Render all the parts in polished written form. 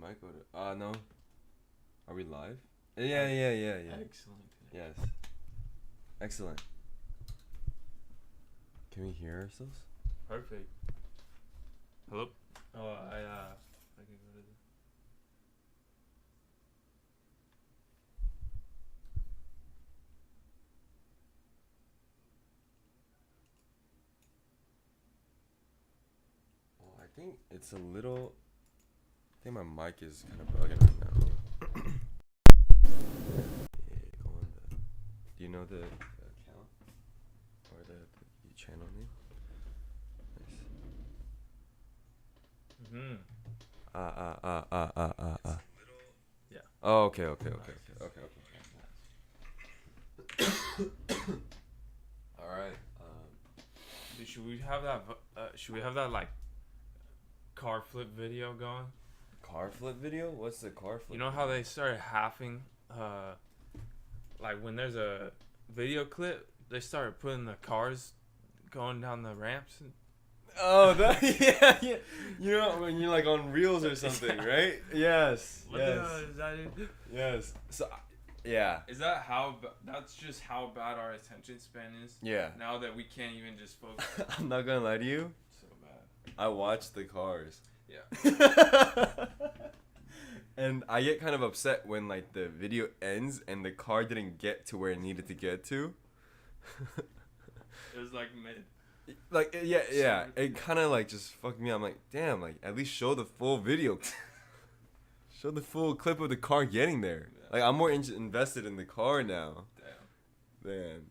might go to. No. Are we live? Yeah. Excellent. Yes. Excellent. Can we hear ourselves? Perfect. Hello? Oh, I can go to the... Well, I think it's a little. I think my mic is kind of bugging right now. Yeah, go on the. Do you know the account or the channel name? Mm-hmm. Yeah. Oh, okay. All right. Dude, should we have that like car flip video going? Car flip video? What's the car flip? You know how they started halving, like when there's a video clip, they started putting the cars going down the ramps. Oh, that yeah. You know when you're like on reels or something, right? Yes. What the hell is that? Yes. So, yeah. Is that how? That's just how bad our attention span is. Yeah. Now that we can't even just focus. I'm not gonna lie to you. So bad. I watched the cars. Yeah. And I get kind of upset when like the video ends and the car didn't get to where it needed to get to. It was like mid. Like yeah. It kind of like just fucked me up. I'm like, damn, like at least show the full video. Show the full clip of the car getting there. Yeah. Like I'm more invested in the car now Damn. than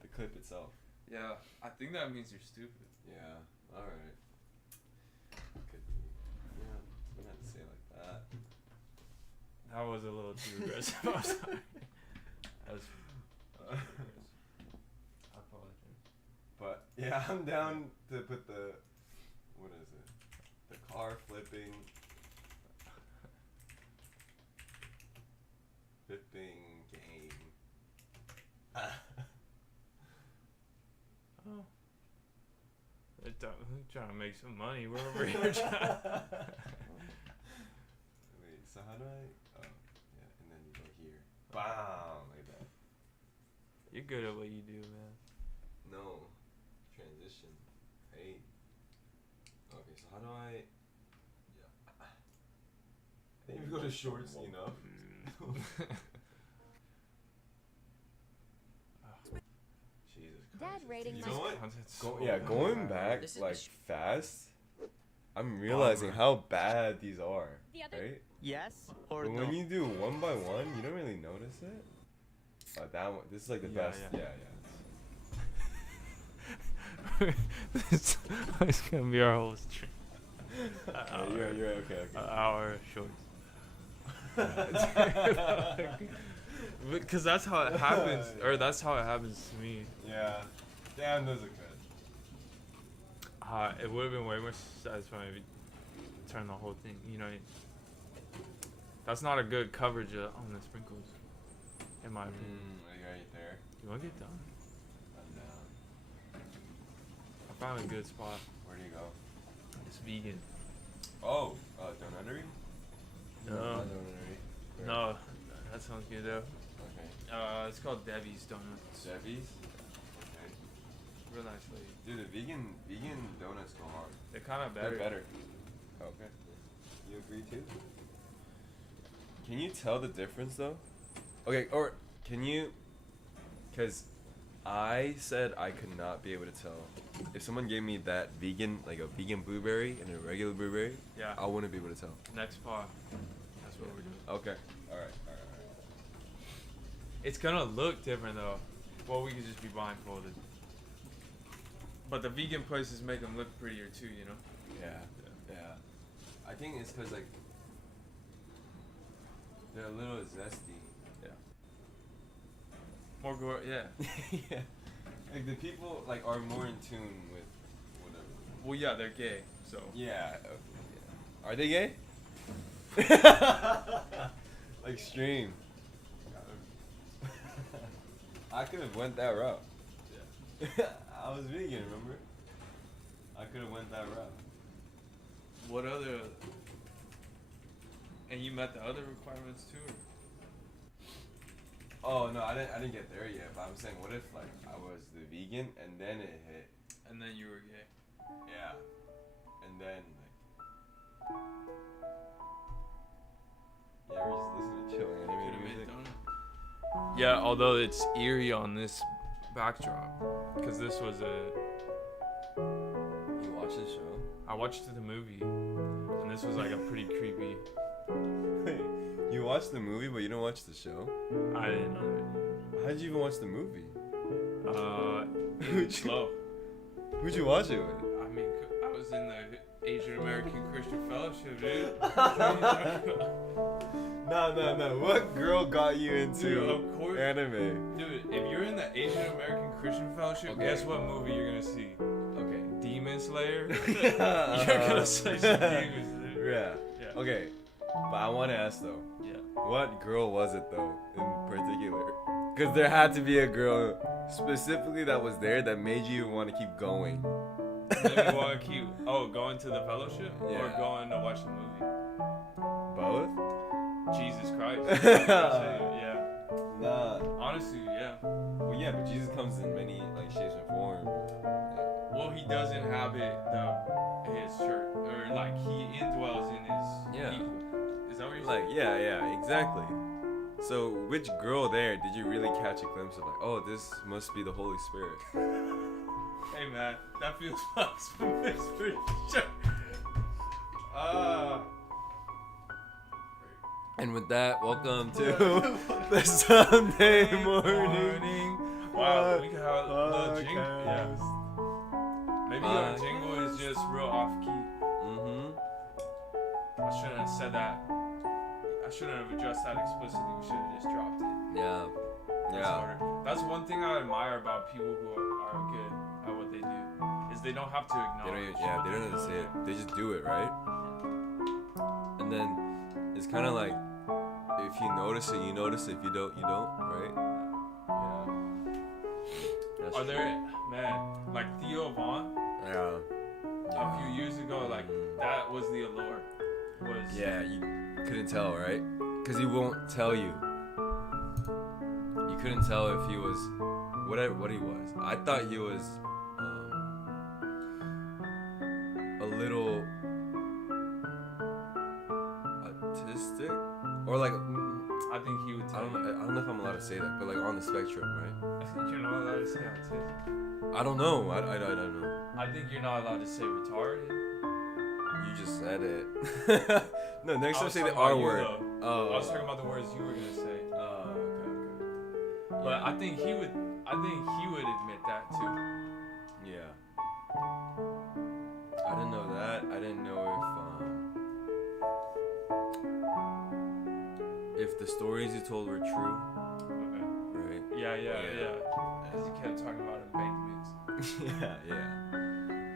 the clip itself. Yeah, I think that means you're stupid. Yeah. All right. Could be. Yeah. You don't have to say it like that. That was a little too aggressive. I'm sorry. That was I apologize. But yeah, I'm down to put the what is it? The car flipping game. Oh. They're trying to make some money. We're over here trying. Wait, so how do I? Oh, yeah, and then you go here. Bam, like that. You're good at what you do, man. No, transition. Hey. Okay, so how do I? Yeah. I think if we go to shorts enough. Jesus Christ. Dad rating You my know what? So Going bad. back This is like sh- fast, I'm realizing how bad these are. The other- Right? Yes or But no? when you do one by one, you don't really notice it. That one. This is like the Yeah, best. yeah. Yeah. This is gonna be our whole stream. You're okay. Hour short. Because that's how it happens, or that's how it happens to me. Yeah. Damn, those are good. It would have been way more satisfying if you turn the whole thing. You know, that's not a good coverage on the sprinkles, in my opinion. Right there. You want to get done? I'm down. I found a good spot. Where do you go? It's vegan. Oh, Donuttery? No. Donuttery. No, that sounds good though. Okay. It's called Debbie's Donuts. Debbie's? Okay. Real nice lady. Dude, the vegan donuts go hard. They're kind of better. They're better. Okay. You agree too? Can you tell the difference though? Okay, or can you? Because I said I could not be able to tell. If someone gave me that vegan, like a vegan blueberry and a regular blueberry, Yeah. I wouldn't be able to tell. Next part. That's what we're doing. Okay. All right. It's gonna look different though. Well, we could just be blindfolded. But the vegan places make them look prettier too, you know? Yeah. I think it's because like they're a little zesty. Yeah. More gore, yeah. Yeah. Like the people like are more in tune with whatever. Well, yeah, they're gay, so. Yeah. Okay, yeah. Are they gay? Like stream. I could have went that route. Yeah. I was vegan, remember? I could have went that route. What other And you met the other requirements too? Oh no, I didn't get there yet. But I'm saying, what if like I was the vegan and then it hit? And then you were gay. Yeah. And then like. Yeah, we're just listening to chilling anime music. Yeah, although it's eerie on this backdrop, because this was a. You watch this show? I watched the movie, and this was like a pretty creepy. Wait, you watched the movie, but you don't watch the show? I didn't know that. How'd you even watch the movie? Slow. Who'd you watch it with? I mean, I was in the Asian American Christian Fellowship, dude. No. What girl got you into Dude, of course. anime? Dude, if you're in the Asian American Christian Fellowship, Okay. guess what movie you're gonna see? Okay. Demon Slayer. You're gonna see some Demon Slayer. Yeah. Okay. But I want to ask though. Yeah. What girl was it though, in particular? Because there had to be a girl specifically that was there that made you want to keep going. Maybe you want to keep going to the fellowship Yeah. or going to watch the movie. Both? Jesus Christ. Yeah. Nah. Honestly, yeah. Well, yeah, but Jesus comes in many like shapes and forms. Well, he does inhabit his church, or like he indwells in his Yeah. people. Is that what you're Like, saying? yeah, exactly. So, which girl there did you really catch a glimpse of? Like, oh, this must be the Holy Spirit. Hey man, that feels blasphemous for sure. And with that, welcome to the Sunday morning. Wow, we could have a little jingle. Yeah. podcast. Maybe your jingle is just real off key. Mm-hmm. I shouldn't have said that. I shouldn't have addressed that explicitly. We should have just dropped it. Yeah. That's harder. That's one thing I admire about people who are good at what they do, is they don't have to They acknowledge. don't have to say it. They just do it, right? And then it's kind of like, if you notice it, you notice it. If you don't, you don't, right? Yeah. That's Are true. there, man, like Theo Vaughn, Yeah. a few years ago, like that was the allure. Yeah, you couldn't tell, right? Because he won't tell you. You couldn't tell if he was what he was. I thought he was a little autistic, or like I think he would I tell don't know if I'm allowed to say that, but like on the spectrum, right? I think you're not allowed to say autistic. I don't know. I don't know. I think you're not allowed to say retarded. You just said it. No, next I time was say the talking about R you, word. though. Oh. I was talking about the words you were gonna say. Oh, okay. But I think he would admit that too. Yeah. I didn't know that. I didn't know if the stories you told were true. Okay. Right? Yeah. Yeah. Because he kept talking about embankments. yeah.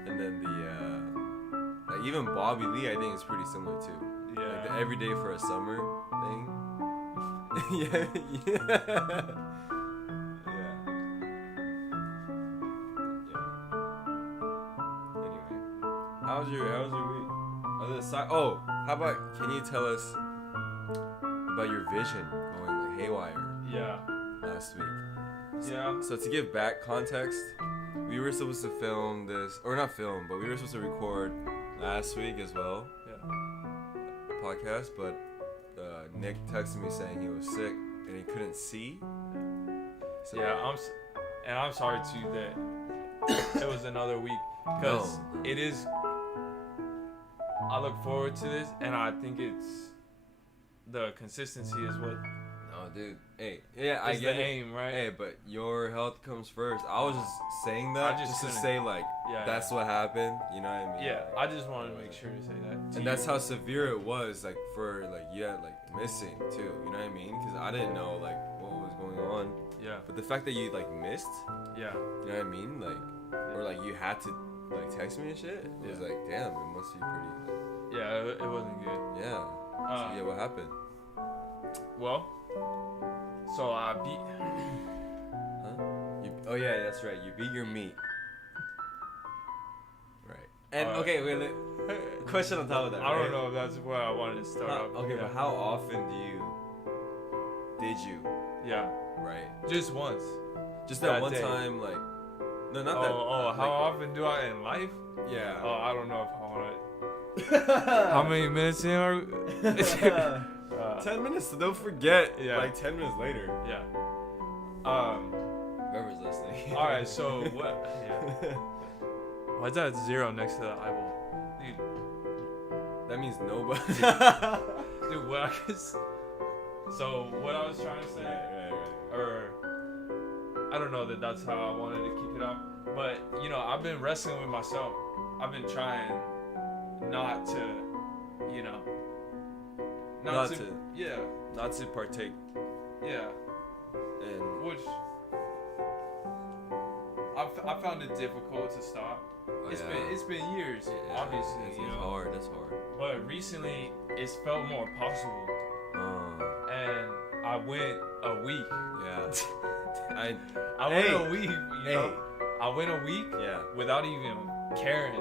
And then like even Bobby Lee, I think is pretty similar too. Yeah. Like the every day for a summer thing. yeah. Anyway, how's your week? How about can you tell us about your vision going like haywire Yeah. last week? Yeah. So to give back context, we were supposed to film this, or not film, but we were supposed to record last week as well, Yeah. a podcast, but Nick texted me saying he was sick and he couldn't see. So Yeah. I'm sorry too that it was another week, because it is. I look forward to this, and I think the consistency is what No, dude. Hey, yeah, I is get the it. aim, right? Hey, but your health comes first. I was just saying that I just just to couldn't- say like Yeah, that's what happened. You know what I mean? Yeah, I just wanted to make sure to say that. And that's how severe it was, like for like you had like missing too. You know what I mean? Because I didn't know like what was going on. Yeah. But the fact that you like missed, Yeah. you know what I mean? Like, or like you had to like text me and shit. It was Yeah. like, damn, it must be pretty. Yeah, it wasn't good. Yeah. So, yeah, what happened? Well, so I beat. Oh yeah, that's right. You beat your meat. Right. And Alright. okay, wait. question on top of that. I don't right? know if that's where I wanted to start off. Okay, yeah. but how often did you? Yeah. Right. Just once. Just that one day. time, like. No, not that. Oh, how often do I in life? Yeah. Oh, I don't know if I want to. How many minutes in are we? 10 minutes, so don't forget. Yeah. Like 10 minutes later. Yeah. Whoever's listening. All right. So what? Yeah. Why is that 0 next to the eyeball? Dude. That means nobody. Dude, what I guess. So what I was trying to say, Right. or I don't know that that's how I wanted to kick it off, but you know, I've been wrestling with myself. I've been trying not to, you know, Not to. yeah, Not to partake yeah, in. which I found it difficult to stop. It's been years, obviously, It's you know. hard. That's hard. But recently, it's felt more possible, and I went a week. Yeah. I went a week, you know. I went a week Yeah. without even caring.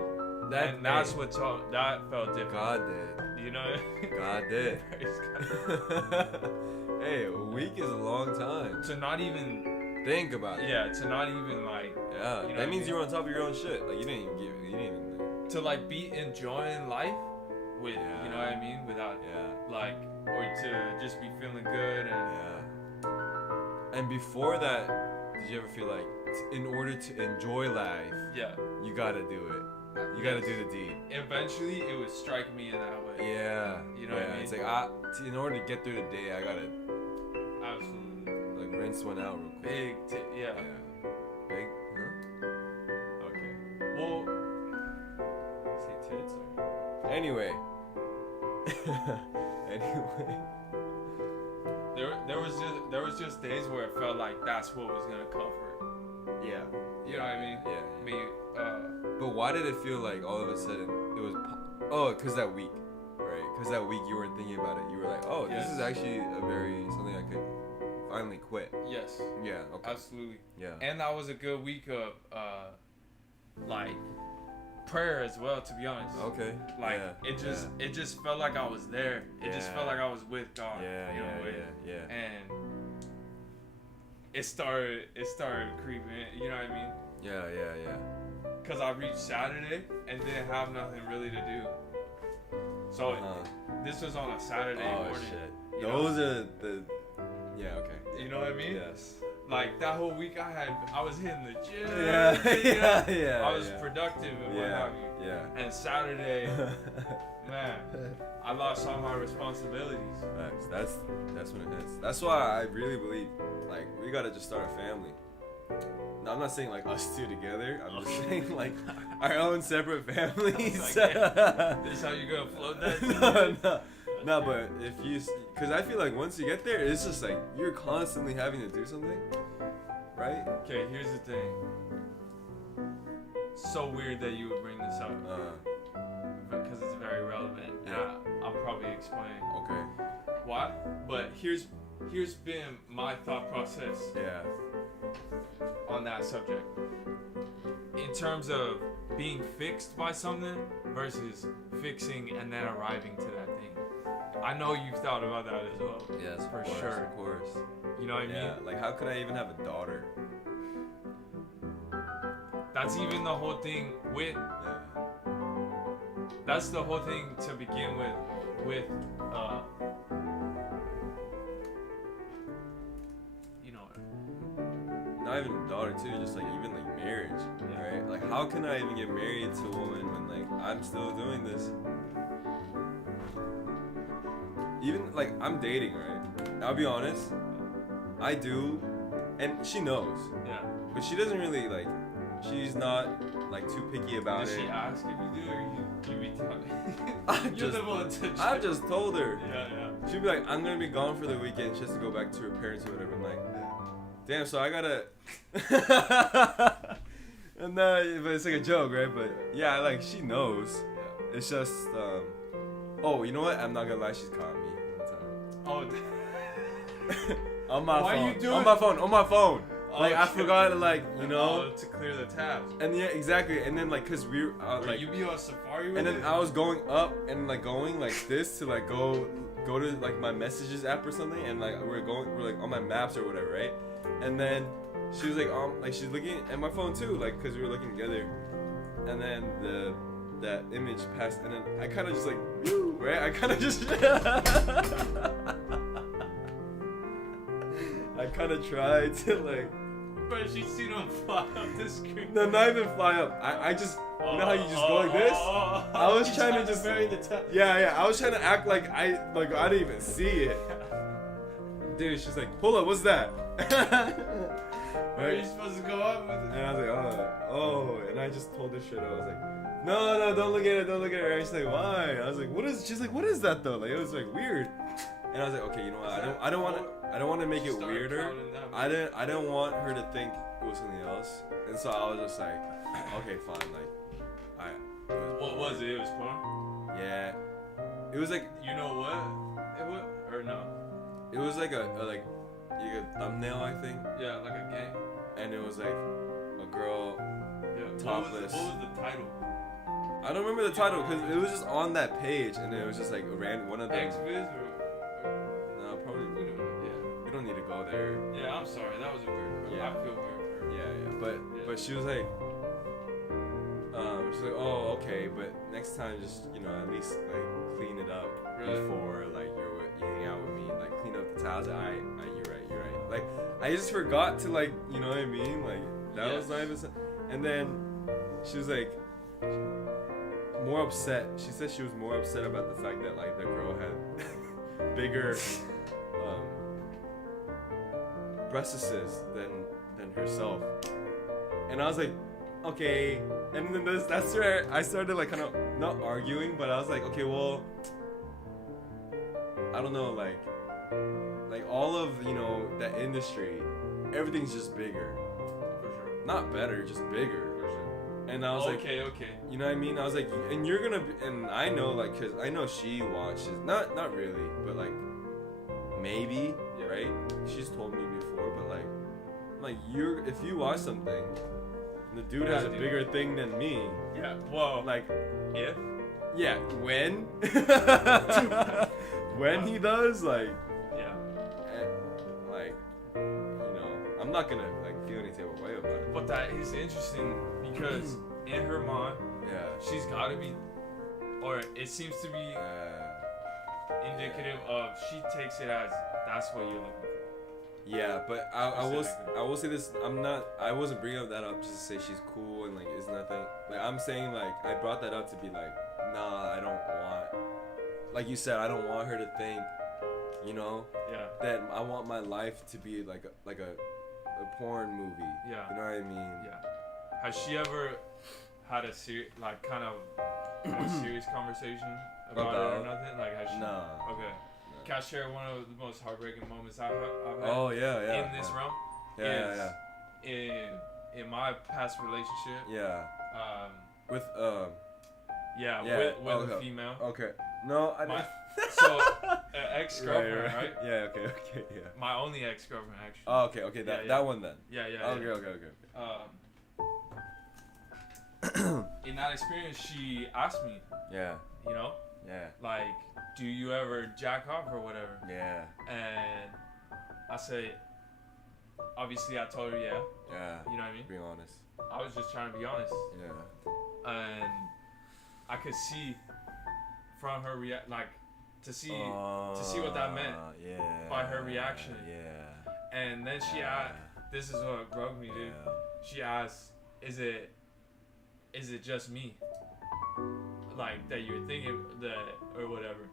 And that's what that felt different. God did. You know? God did. Praise God. Hey, a week is a long time. To not even Think about it. yeah, to not even like Yeah. you know That means what I you were on top of your own shit. Like you didn't even. to like be enjoying life with you know what I mean? Without Yeah. like or to just be feeling good and Yeah. And before that, did you ever feel like in order to enjoy life, yeah. you gotta do it. You gotta do the deed. Eventually it would strike me in that way. Yeah. You know what I mean? It's like in order to get through the day, I gotta Absolutely. like rinse one out real quick. Yeah. Big? Huh? Okay. Well, Say tits or... Anyway. Anyway. there was just days where it felt like that's what was gonna comfort. Yeah. You know what I mean? Yeah. Me, But why did it feel like all of a sudden it was... because that week. Right? Because that week you weren't thinking about it. You were like, oh, Yes. this is actually something I could finally quit. yes, Yeah, okay. absolutely. Yeah. And that was a good week of like prayer as well, to be honest. Okay. Like yeah. it just felt like I was there. It just felt like I was with God. Yeah, in a way. yeah. And it started creeping. You know what I mean? Yeah. Cause I reached Saturday and didn't have nothing really to do. So this was on a Saturday morning. Shit. You know? Those are the... Yeah, okay. You know what I mean? Yes. Like that whole week I was hitting the gym. Yeah. I was productive and what have you. Yeah. And Saturday, man, I lost all my responsibilities. Facts. That's when it hits. That's why I really believe, like, we gotta just start a family. No, I'm not saying like us two together. I'm just saying like our own separate families. Like, yeah. This is how you gonna float that? No, but if you, because I feel like once you get there, it's just like you're constantly having to do something, right? Okay, here's the thing. So weird that you would bring this up because it's very relevant. Yeah. And I'll probably explain Okay. why. But here's been my thought process Yeah. on that subject. In terms of being fixed by something versus fixing and then arriving to that thing. I know you've thought about that as well. Yes, for of course, sure. Of course. You know what I mean? Yeah. Like, how could I even have a daughter? That's even the whole thing with. Yeah. That's the whole thing to begin with. You know. Not even a daughter too, just like even like marriage, right? Like, how can I even get married to a woman when like I'm still doing this? Even like I'm dating, right? I'll be honest, I do, and she knows. Yeah. But she doesn't really like. She's not like too picky about Does it. she ask if you do, or you be telling? I've just told her. Yeah. She'd be like, I'm gonna be gone for the weekend. She has to go back to her parents or whatever. I'm like, damn. So I gotta. And but it's like a joke, right? But yeah, like she knows. Yeah. It's just. Oh, you know what? I'm not gonna lie. She's caught me one time. Oh. On my Why phone. you doing? On my phone. Like I forgot to like, you know, to clear the tabs. and yeah, exactly. And then like, cause we were like, you be on Safari with and then it? I was going up and like going like this to like go to like my messages app or something, and like we're like on my maps or whatever, right? And then she was like she's looking at my phone too, like cause we were looking together, and then that image passed, and then I kind of just like, right? I kind of just. I kind of tried to like. But she seen him fly up the screen. No, not even fly up. I just, you know how you just go like this? I was trying to just bury the top. Yeah. I was trying to act like I didn't even see it. Dude, she's like, hold up, what's that? Are you supposed to go up with it? And I was like, oh, and I just told this shit. I was like, no, don't look at it, don't look at it. And she's like, why? I was like, what is? She's like, what is that though? Like it was like weird. And I was like, okay, you know what? I don't want to make it weirder. I didn't want her to think it was something else. And so I was just like, okay, fine. Like, what was it? It was porn? Yeah. It was like, you know what? It was, or no? It was like a thumbnail, I think. Yeah, like a gang. And it was like a girl topless. What was the title? I don't remember the title because it was just on that page, and it was just like one of them. Xviz or? No, probably we don't need to go there. Yeah, I'm sorry. That was a weird. Yeah. I feel weird. Yeah. But she was like, oh, okay, but next time just at least like clean it up before like you hang out with me, like clean up the towels. You're right. Like I just forgot to like, you know what I mean? Like that was not even. And then she was like more upset. She said she was more upset about the fact that like the girl had bigger breasts than herself. And I was like, okay. And then that's where I started like kind of not arguing, but I was like, okay, well, I don't know, like all of that industry, everything's just bigger. For sure. Not better, just bigger. For sure. And I was like, okay. You know what I mean? I was like, and you're gonna be, and I know like, cause I know she watches, not really, but like maybe, right? She's told me before, but like if you watch something, and the dude has a bigger thing than me. Yeah. Well. Like, if. Yeah. When. When he does, like. Yeah. Like, I'm not gonna like feel any type of way about it. But that is interesting because in her mind, she's gotta be, or it seems to be indicative of she takes it as that's what you're looking for. Yeah, but I will say this. I wasn't bringing that up just to say she's cool and like it's nothing. Like I'm saying like I brought that up to be like, nah, I don't want. Like you said, I don't want her to think, that I want my life to be like a porn movie. Yeah. You know what I mean? Yeah. Has she ever had a kind of more serious conversation about it or nothing? Like has she? No. Okay. No. Can I share one of the most heartbreaking moments I've had? Oh yeah. In this realm. Yeah. In my past relationship. Yeah. With with a female. Okay. No, I didn't. So, ex-girlfriend, right? Yeah, okay, yeah. My only ex-girlfriend, actually. Oh, okay, that one then. Yeah. Okay. In that experience, she asked me. Yeah. Yeah. Like, do you ever jack off or whatever? Yeah. And I said, obviously, I told her, yeah. Yeah. You know what I mean? Being honest. I was just trying to be honest. Yeah. And I could see from her to see what that meant by her reaction. Yeah. And then she asked, this is what broke me, dude. Yeah. She asked, is it just me? Like that you're thinking that or whatever.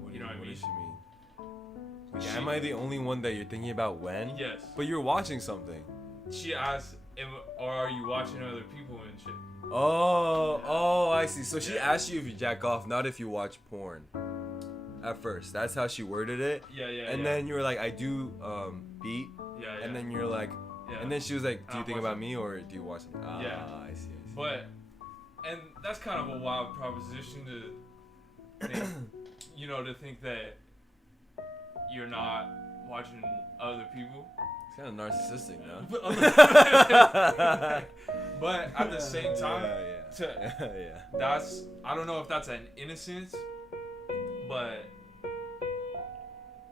What do does she mean? Am I the only one that you're thinking about when? Yes. But you're watching something. She asked, or are you watching other people and shit? Oh, I see. So she asked you if you jack off, not if you watch porn. At first, that's how she worded it. Yeah. And then you were like, I do beat. Yeah. And then you're like, and then she was like, do you think about me or do you watch something? I see. But, and that's kind of a wild proposition to think, to think that you're not watching other people. kind of narcissistic, no? But at the same time, yeah. that's, I don't know if that's an innocence, but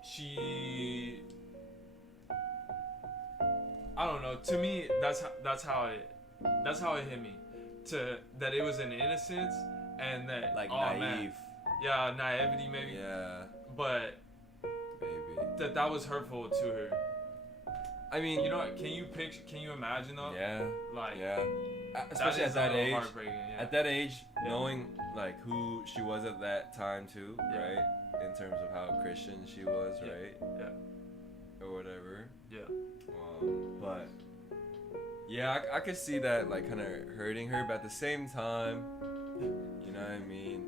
she, I don't know. To me, that's how it hit me. That it was an innocence and that Like oh, naive. Man. Yeah, naivety maybe. Yeah. But Maybe. that was hurtful to her. I mean, You know what? Can you imagine though? Yeah. Like, Yeah. Especially is at that a little age. heartbreaking, yeah. At that age, Yeah. knowing like who she was at that time too, Yeah. right? In terms of how Christian she was, Yeah. right? Yeah. Or whatever. Yeah. But yeah, I could see that like kind of hurting her, but at the same time, you know what I mean?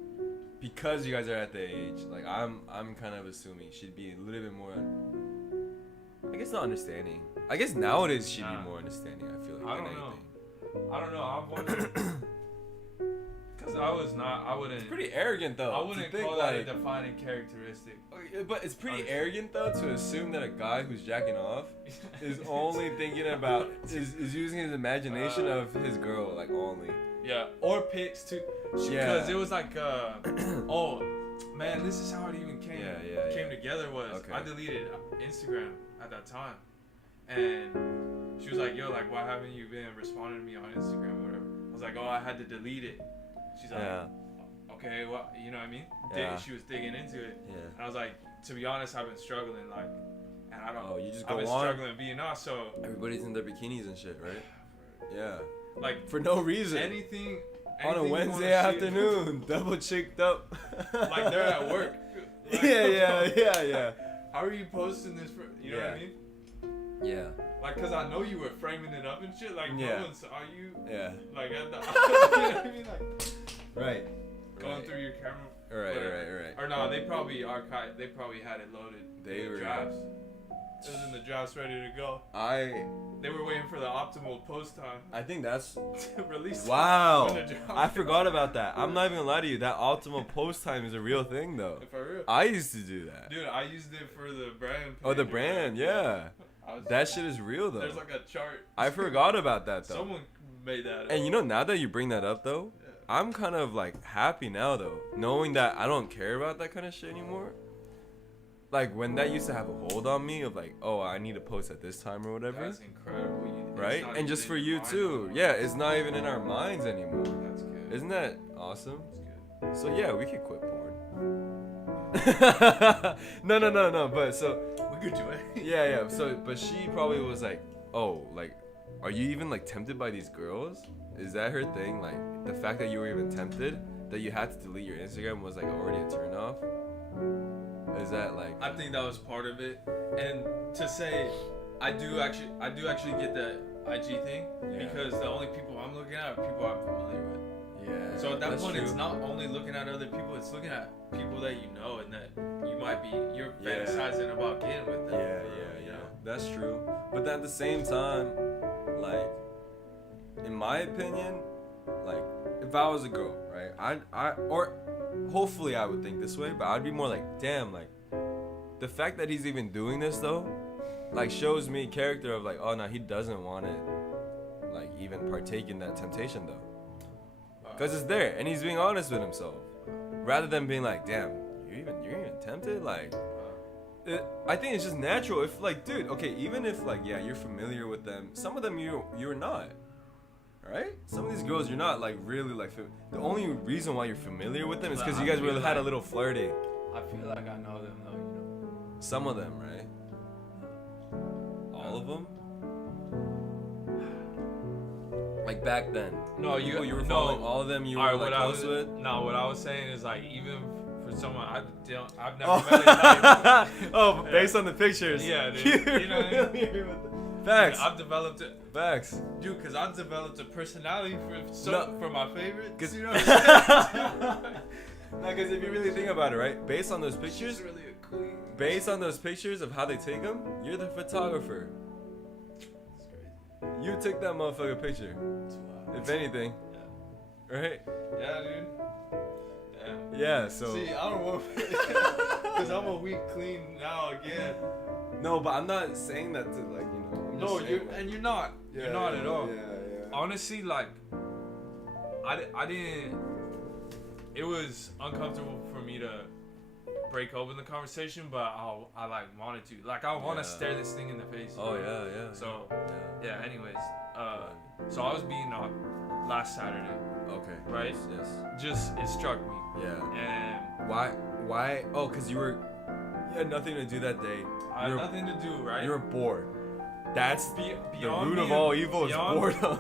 Because you guys are at the age, like I'm kind of assuming she'd be a little bit more, I guess not understanding. I guess nowadays she'd be more understanding. I feel like I than don't know. anything. I don't know. I've wondered. Because I wouldn't. It's pretty arrogant though. I wouldn't to think, call that a like, defining characteristic. But it's pretty Honestly. arrogant though to assume that a guy who's jacking off is only thinking about is using his imagination of his girl, like only. Yeah, or pics too. Because it was like, oh man, this is how it even came together. Was Okay. I deleted Instagram at that time, and she was like, "Yo, like, why haven't you been responding to me on Instagram or whatever?" I was like, "Oh, I had to delete it." She's like, "Okay, well, you know what I mean?" She was digging into it, and I was like, "To be honest, I've been struggling, like, and I don't. Oh, you just go I've been on. struggling being off, so Everybody's in their bikinis and shit, right? Yeah. like For no reason. anything." On a you wanna Wednesday see- afternoon, double cheeked up. like they're at work. Like, Yeah. How are you posting this for? You know what I mean? Yeah. Like, cause I know you were framing it up and shit. Like, no one saw you. Yeah. Like, at the, you know what I mean? Like, Right. going through your camera. Right. Or no, they probably archived. They probably had it loaded. They in the were- drafts. It was in the drafts, ready to go. They were waiting for the optimal post time I think that's to release. wow. when the draft I forgot about that. I'm not even gonna lie to you. That optimal post time is a real thing though. For real. I used to do that. Dude, I used it for the brand. Oh, the page. brand, yeah. That shit is real though. There's like a chart. I forgot about that though. Someone made that up. And you know, now that you bring that up though, Yeah. I'm kind of like happy now though, knowing that I don't care about that kind of shit anymore. Like when that used to have a hold on me of like, oh, I need to post at this time or whatever, That's incredible. It's right? not And even just in for your you mind too. anymore. Yeah, it's not even in our minds anymore. That's good. Isn't that awesome? That's So yeah, we could quit porn. No. But so good. We could do it. yeah. So but she probably was like, oh, like, are you even like tempted by these girls? Is that her thing? Like the fact that you were even tempted, that you had to delete your Instagram was like already a turn off. Is that like? I think that was part of it. And to say, I do actually get the IG thing because the only people I'm looking at are people I'm familiar with. Yeah. So at that that's point, true. it's not only looking at other people; it's looking at people that you know and that you're fantasizing about getting with them. Yeah. You know? That's true. But then at the same time, like, in my opinion, like, if I was a girl, right, or hopefully I would think this way, but I'd be more like, damn, like, the fact that he's even doing this though, like, shows me character of like, oh no, he doesn't want to, like, even partake in that temptation though, because it's there and he's being honest with himself, rather than being like, damn, you're even tempted, like. I think it's just natural. If like, dude, okay, even if like, yeah, you're familiar with them, some of them you're not, right? Some of these girls you're not like really like. The only reason why you're familiar with them is because you guys really had a little flirting. I feel like I know them though. You know. Some of them, right? All of them. Like back then. No, you were following all of them. You were like close with. No, what I was saying is like even for someone I've never met. Like, oh, based on the pictures. Yeah, dude. You're You know what I mean? familiar with them. Facts. I've developed it. Facts. Dude, because I've developed a personality for my favorites. You know No, what I'm saying? because if you really think about it, right? Based on those She's pictures, really a queen. based on those pictures of how they take them, you're the photographer. It's crazy. You took that motherfucker picture, It's wild. if anything, right? Yeah, dude. Yeah. Yeah. So See, I don't want because I'm a weak clean now again. no, but I'm not saying that to like, you know. I'm No, just you're saying, like- and you're not. You're not at all. Yeah. Honestly, like, I didn't. It was uncomfortable for me to break open the conversation, but I like wanted to. Like, I want to Yeah. stare this thing in the face. Oh yeah. So, yeah. yeah. Anyways, so I was being knocked last Saturday, Okay. right? Yes. Just it struck me, Yeah. and Why? Oh, cause you had nothing to do that day. I had You were- nothing to do, right? You were bored. That's the beyond root of being- all evil is beyond- boredom.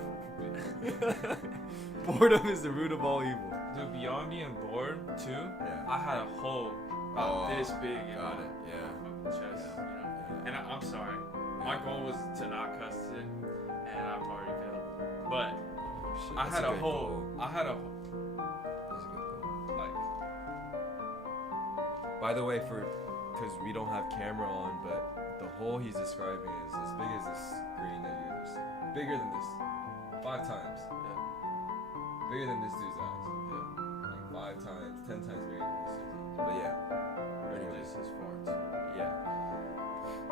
Boredom is the root of all evil. Dude, beyond being bored too, Yeah. I had a hole about this big in Got my it. Yeah. fucking chest, Yeah. you know. Yeah. And I'm sorry. My goal was to not cuss today, and I've already failed. But Shit, I that's had a good hole. goal. I had a That's a good goal. like. By the way, because we don't have camera on, but the hole he's describing is as big as this screen that you ever see. Bigger than this. 5 times. Yeah. Bigger than this dude's eyes. Yeah. Like 5 times, 10 times bigger than this dude's eyes. But yeah. Anyways. This is far too. Yeah.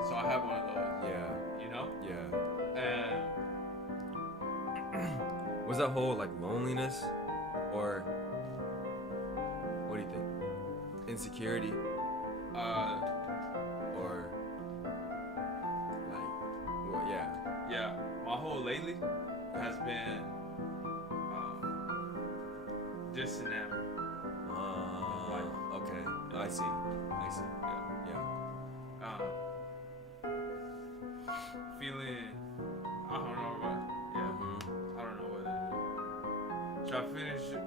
So I have one of those. Yeah. You know. Yeah. And Was that whole like loneliness, or what do you think? Insecurity, or like what? Yeah. yeah, my whole lately has been disenamored. Okay. I see. Yeah. Feeling, I don't know what. Yeah, Mhm. I don't know what it is. Should I finish it?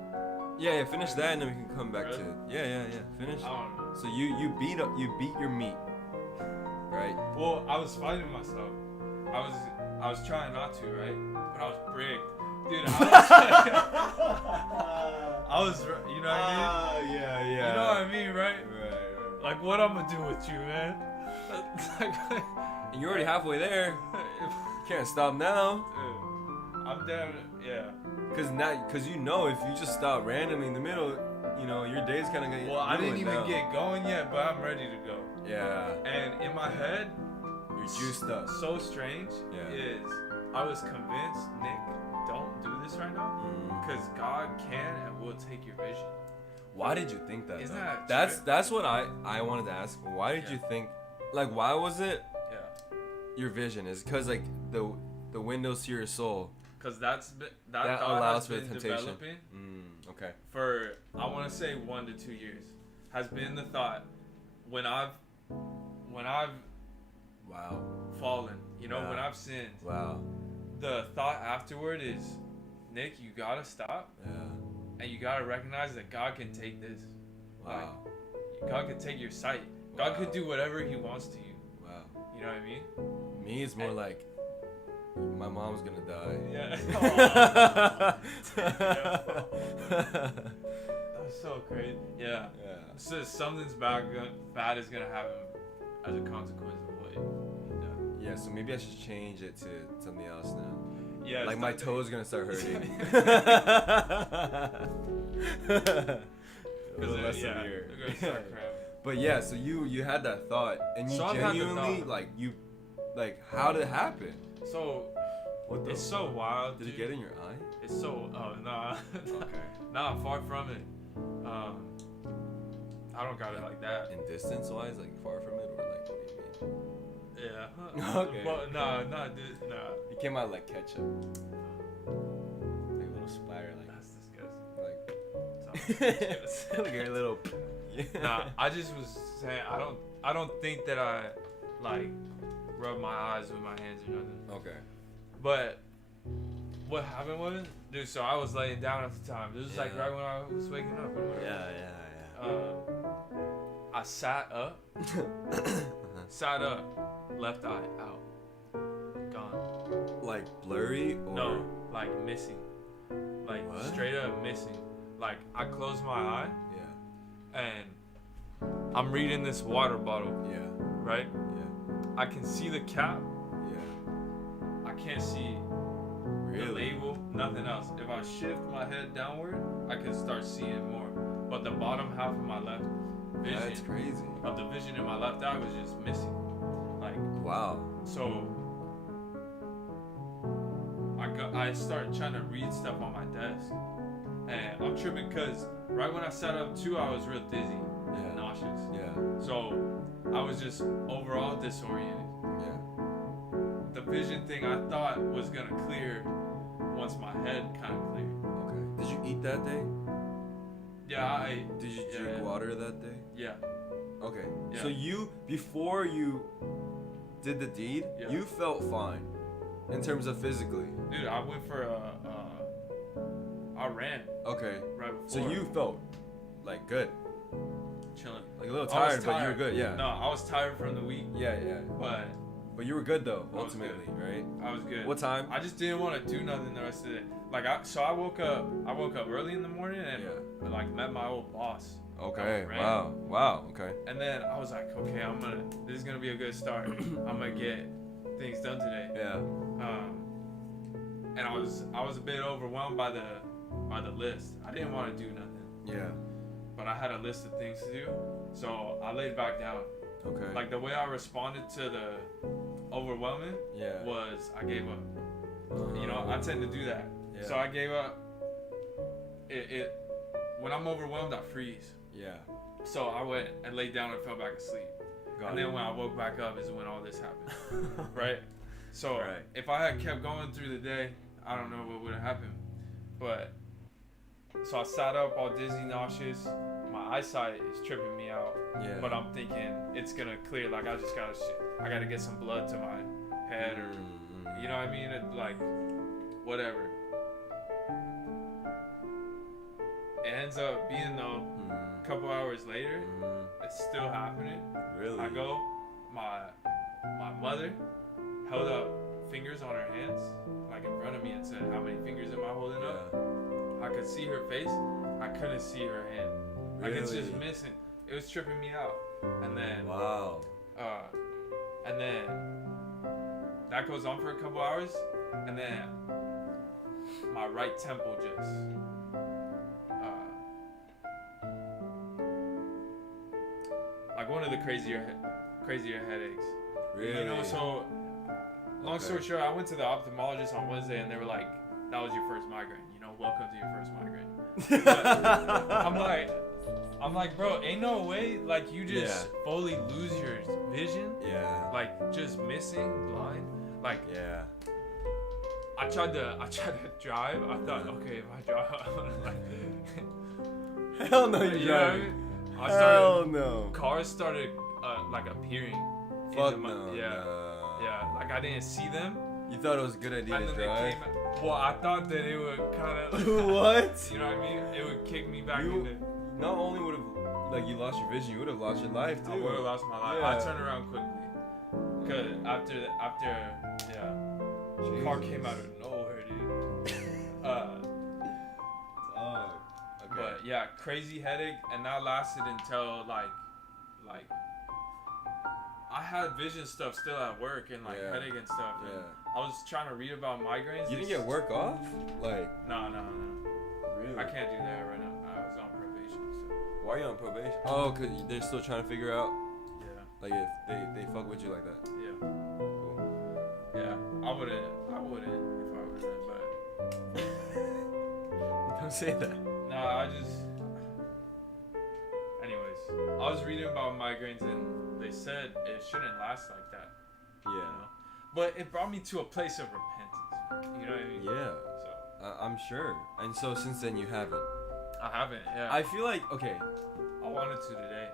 Yeah. Finish that, and then we can come back Really? to. Yeah. Finish. I don't know. So you beat your meat, right? Well, I was fighting myself. I was trying not to, right? But I was bricked. Dude, I was, you know what I mean? Yeah. You know what I mean, right? Right. Like, what I'm gonna do with you, man? Like, And you're already halfway there. Can't stop now. I'm down, yeah. Cause you know if you just stop randomly in the middle, you know your day's kind of gonna. Well, I didn't ruined even now. get going yet, but I'm ready to go. Yeah, And in my head, you're juiced up. so strange Yeah. is I was convinced, Nick, don't do this right now, because God can and will take your vision. Why did you think that? Isn't though? that That's what I wanted to ask. Why did you think? Like, why was it Yeah. your vision? Is because like the windows to your soul Because that that thought allows has for been temptation. developing Okay. for, I want to say 1 to 2 years, has been the thought when I've Wow. fallen, you know, Yeah. when I've sinned, Wow. the thought afterward is, Nick, you gotta stop Yeah. and you gotta recognize that God can take this. Wow. Like, God can take your sight. God Wow. could do whatever He wants to you. Wow. You know what I mean? Me, it's more like my mom's gonna die. Yeah. That's so crazy. Yeah. Yeah. So something's bad is gonna happen as a consequence of what you've done. Yeah, so maybe I should change it to something else now. Yeah. Like it's my not- toes gonna start hurting. A little less yeah, severe. they're gonna start cramping. But yeah, so you had that thought, and you So I've had the genuinely thought. how did it happen? So What the? it's so wild. Did it dude. get in your eye? It's so nah. Okay. Nah, far from it. I don't got it like that. In distance wise, like far from it, or like what do you mean? Yeah. Okay. But nah. You came out like ketchup, like a little splatter, like That's like disgusting. like a little. Nah, I just was saying I don't think that I like rub my eyes with my hands or nothing. Okay. But what happened was, dude, so I was laying down at the time. This was like Yeah. right when I was waking up or whatever. Yeah. I sat up, left eye out, gone. Like blurry or No, like missing, like What? straight up missing. Like I closed my eye Yeah. and I'm reading this water bottle, Yeah. right? Yeah. I can see the cap. Yeah. I can't see the Really? label, nothing else. If I shift my head downward, I could start seeing more. But the bottom half of my left vision, That's crazy. of the vision in my left eye was just missing. Like, Wow. so I start trying to read stuff on my desk, and I'm tripping because right when I sat up too, I was real dizzy, and nauseous. Yeah. So I was just overall disoriented. Yeah. The vision thing I thought was gonna clear once my head kind of cleared. Okay. Did you eat that day? Yeah, Did you drink water that day? Yeah. Okay. Yeah. So before you did the deed, you felt fine in terms of physically. Dude, I went for I ran. Okay. Right before. So you felt like good. Chilling. Like a little tired, but you were good. Yeah. No, I was tired from the week. Yeah. But you were good though, ultimately, right? I was good. What time? I just didn't want to do nothing the rest of the day. Like I woke up early in the morning and like met my old boss. Okay. Wow. Okay. And then I was like, okay, this is gonna be a good start. I'm gonna get things done today. Yeah. And I was a bit overwhelmed by the list. I didn't want to do nothing. Yeah. But I had a list of things to do, so I laid back down. Okay. Like the way I responded to the overwhelming was I gave up. You know, I tend to do that. Yeah. So I gave up. It when I'm overwhelmed, I freeze. Yeah. So I went and laid down and fell back asleep. Then when I woke back up is when all this happened. Right? So if I had kept going through the day, I don't know what would have happened. But so I sat up all dizzy, nauseous. My eyesight is tripping me out. Yeah. But I'm thinking it's gonna clear. Like I gotta get some blood to my head, or you know what I mean? Like whatever. It ends up being though, a couple hours later, it's still happening. Really? I go, my mother held up fingers on her hands, like in front of me, and said, "How many fingers am I holding up?" I could see her face. I couldn't see her hand. Like it's just missing. It was tripping me out. And then and then that goes on for a couple hours, and then my right temple just like one of the crazier headaches. Really? You know, so long story short, I went to the ophthalmologist on Wednesday, and they were like, "That was your first migraine. You know, welcome to your first migraine." But I'm like, bro, ain't no way, like, you just fully lose your vision. Yeah. Like, just missing, blind. Like, I tried to drive. I thought, okay, if I drive, I'm gonna, like... Hell no, you driving. Hell no. Cars started, like, appearing. Fuck no. Yeah. Like, I didn't see them. You thought it was a good idea to drive? Well, I thought that it would kind of... What? You know what I mean? It would kick me back into... Not only would have, like, you lost your vision, you would have lost your life, too. I would have lost my life. I turned around quickly. Because after the car came out of nowhere, dude. Okay. But, yeah, crazy headache. And that lasted until, like... I had vision stuff still at work and, like, headache and stuff. And I was trying to read about migraines. You didn't get work off? Like... No. Really? I can't do that right now. I was on probation, so... Why are you on probation? Oh, because they're still trying to figure out, like, if they fuck with you like that. Yeah. Cool. Yeah, I wouldn't if I was in, but... Don't say that. Nah, anyways, I was reading about migraines and they said it shouldn't last like that. Yeah. You know? But it brought me to a place of repentance. You know what I mean? Yeah. So I'm sure. And so since then you haven't. I haven't, yeah. I feel like, okay. I wanted to today.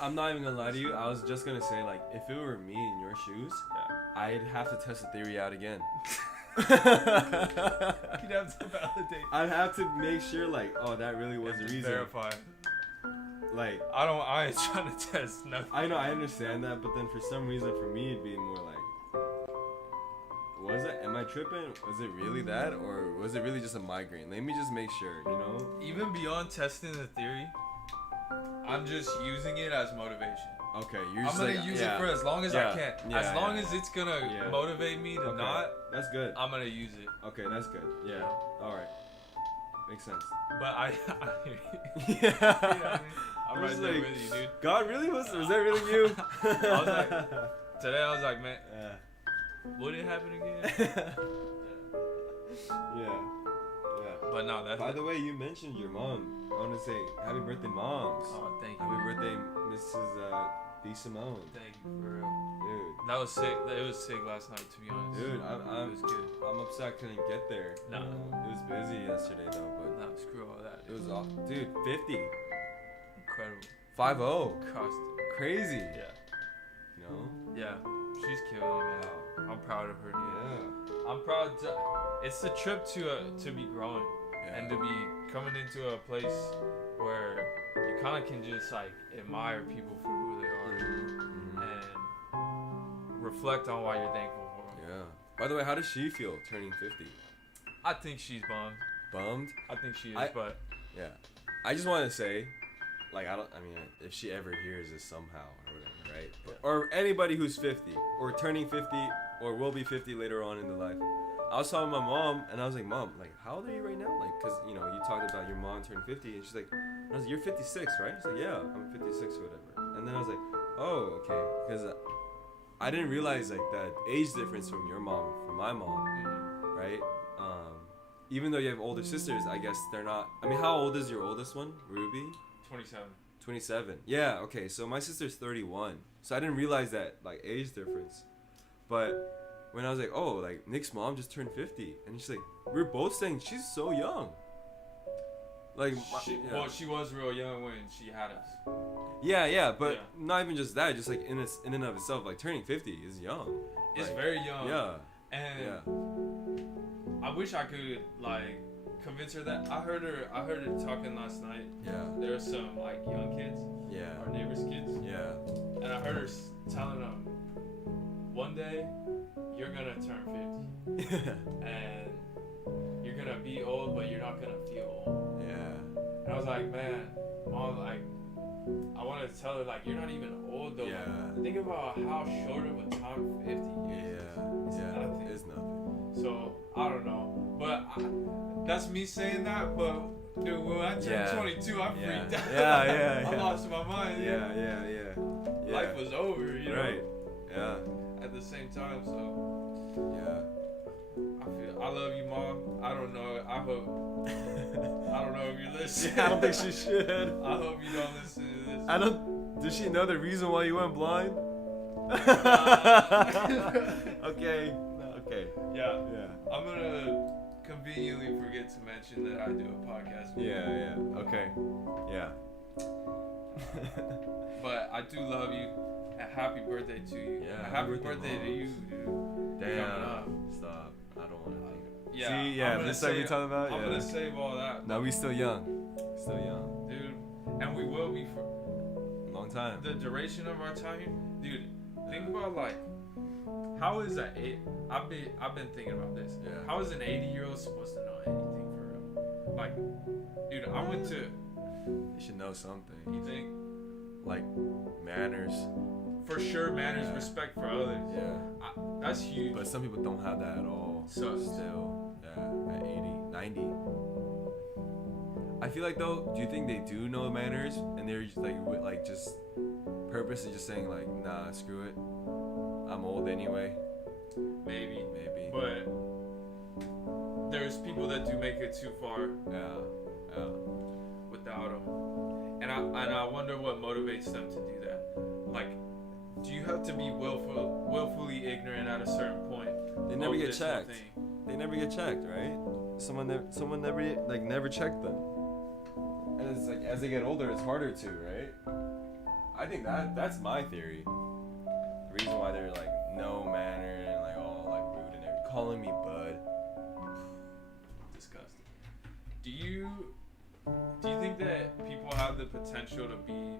I'm not even gonna lie to you. I was just gonna say, like, if it were me in your shoes, I'd have to test the theory out again. You'd have to validate. I'd have to make sure, like, oh, that really was the reason. Verify. Like, I ain't trying to test nothing. I know, I understand that, but then for some reason, for me, it'd be more like, am I tripping? Was it really that? Or was it really just a migraine? Let me just make sure, you know? Even beyond testing the theory, I'm just using it as motivation. Okay, I'm gonna use it for as long as I can. As long as it's gonna motivate me to not. That's good. I'm gonna use it. Okay, that's good. Yeah. All right. Makes sense. But I yeah. You know what I mean? I'm right there with you, dude. God really was that really you? I was like, today I was like, man, would it happen again? Yeah. But no, that's. By the way, you mentioned your mom. I want to say happy birthday, moms. Oh, thank you. Happy birthday, Mrs. B. Simone. Thank you for real. Dude. That was sick. It was sick last night, to be honest. Dude, it was good. I'm upset I couldn't get there. No. It was busy yesterday though, but No, screw all that. it was off. Dude, 50. Incredible. 5-0. Cost. Crazy. Yeah. You know? Yeah. She's killing it, man. I'm proud of her, dude. Yeah. I'm proud. It's the trip to be growing and to be coming into a place where you kind of can just like admire people for who they are and reflect on why you're thankful for them. Yeah. By the way, how does she feel turning 50? I think she's bummed. Bummed? I think she is, but yeah. I just want to say, like, I mean, if she ever hears this somehow or whatever, right? Or anybody who's 50 or turning 50 or will be 50 later on in their life. I was talking to my mom and I was like, Mom, like, how old are you right now? Like, cause you know, you talked about your mom turning 50 and she's like, I was like, you're 56, right? She's like, yeah, I'm 56 or whatever. And then I was like, oh, okay. Cause I didn't realize like that age difference from your mom, from my mom, right? Even though you have older sisters, I guess they're not. I mean, how old is your oldest one, Ruby? 27. 27. Yeah. Okay. So my sister's 31. So I didn't realize that like age difference. But when I was like, oh, like Nick's mom just turned 50, and she's like, we're both saying she's so young. Like, well, she was real young when she had us. Yeah, but not even just that. Just like in and of itself, like turning 50 is young. It's like, very young. Yeah. And I wish I could like convince her that. I heard her talking last night. Yeah. There were some like young kids. Yeah. Our neighbors' kids. Yeah. And I heard her telling them, one day you're gonna turn 50, and you're gonna be old, but you're not gonna feel old. Yeah. And I was like, man, Mom, like, I wanted to tell her like, you're not even old though. Yeah. Like, think about how short of a time 50 is. Yeah. It's nothing. It's nothing. So I don't know, but that's me saying that. But dude, when I turned 22, I freaked out. Yeah. I lost my mind. Yeah. Life was over, you know. Right. Yeah. At the same time, so yeah. I love you, Mom. I don't know. I don't know if you're listening. I don't think she should. I hope you don't listen to this. Does she know the reason why you went blind? Okay. Yeah. I'm gonna conveniently forget to mention that I do a podcast. Yeah. Okay. Yeah. But I do love you. And happy birthday to you. Yeah. And happy birthday to you, dude. Damn. Stop. I don't want to think. Yeah. See, yeah. This time we talking about. I'm gonna save all that. No, we still young. Dude. And we will be for long time. the duration of our time here, dude. Think about like, how is that? I've been thinking about this. Yeah. How is an 80-year-old supposed to know anything for real? Like, dude, I went to. You should know something. You think? Like manners. For sure, manners, respect for others. Yeah. That's huge. But some people don't have that at all. So still, at 80, 90. I feel like though, do you think they do know manners and they're just like just purposely just saying like, nah, screw it, I'm old anyway? Maybe. But there's people that do make it too far. Yeah. Without them, and I wonder what motivates them to do that. Like, do you have to be willfully ignorant at a certain point? They never get checked. They never get checked, right? Someone never checked them. And it's like as they get older, it's harder to, right? I think that's my theory. The reason why they're like no manner and like all like rude and everything, calling me bud. Disgusting. Do you think that people have the potential to be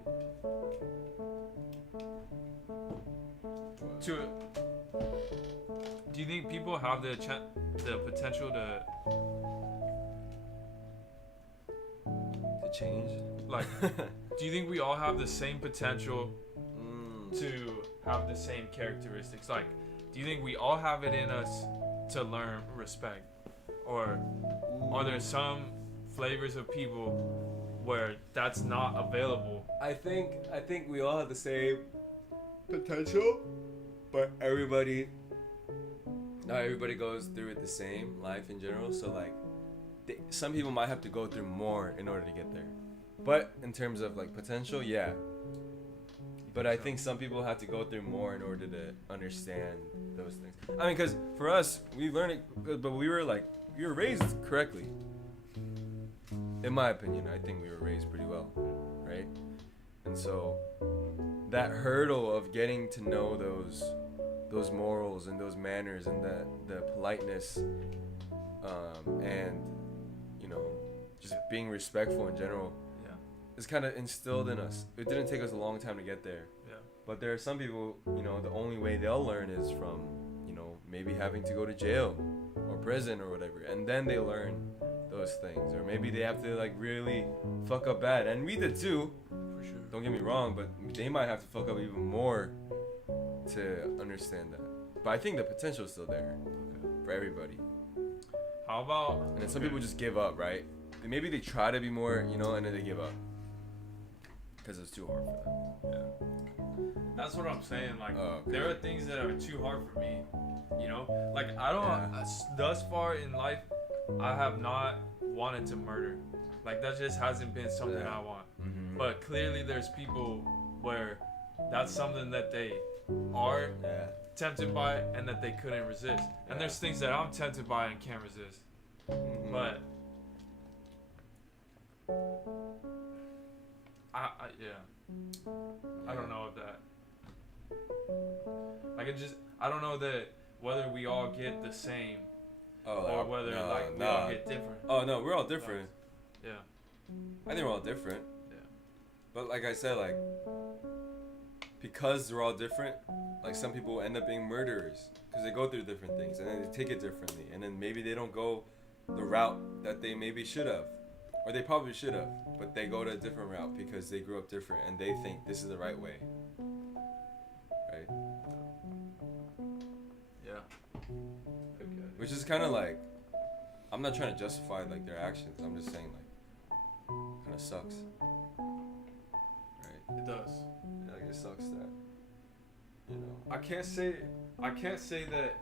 Do you think people have the potential to change? Like, do you think we all have the same potential to have the same characteristics? Like, do you think we all have it in us to learn respect? Or are there some flavors of people where that's not available? I think we all have the same potential, but everybody not everybody goes through it the same, life in general. So like, some people might have to go through more in order to get there. But in terms of like potential, yeah. But I think some people have to go through more in order to understand those things. I mean, because for us, we learned it, but we were raised correctly. In my opinion, I think we were raised pretty well, right? And so that hurdle of getting to know those morals and those manners and the politeness, and just being respectful in general, is kind of instilled in us. It didn't take us a long time to get there. Yeah. But there are some people, the only way they'll learn is from, maybe having to go to jail or prison or whatever, and then they learn those things. Or maybe they have to like really fuck up bad, and we did too. For sure. Don't get me wrong, but they might have to fuck up even more to understand that. But I think the potential is still there for everybody. How about? And then some people just give up, right? Maybe they try to be more, and then they give up because it's too hard for them. Yeah. That's what I'm saying. Like, okay. There are things that are too hard for me. Like I don't. Thus far in life, I have not wanted to murder. Like that just hasn't been something I want. Mm-hmm. But clearly, there's people where that's something that they are tempted by and that they couldn't resist. And there's things that I'm tempted by and can't resist. Mm-hmm. But I don't know if that. Like I don't know that whether we all get the same, or whether we all get different. Oh no, we're all different. Yeah. I think we're all different. Yeah. But like I said, like because they're all different, like some people end up being murderers because they go through different things and then they take it differently, and then maybe they don't go the route that they maybe should have. Or they probably should have, but they go to a different route because they grew up different and they think this is the right way. Right? Yeah. Okay. Which is kind of like, I'm not trying to justify like their actions. I'm just saying like, kind of sucks. Right? It does. Yeah, like it sucks that, I can't say that.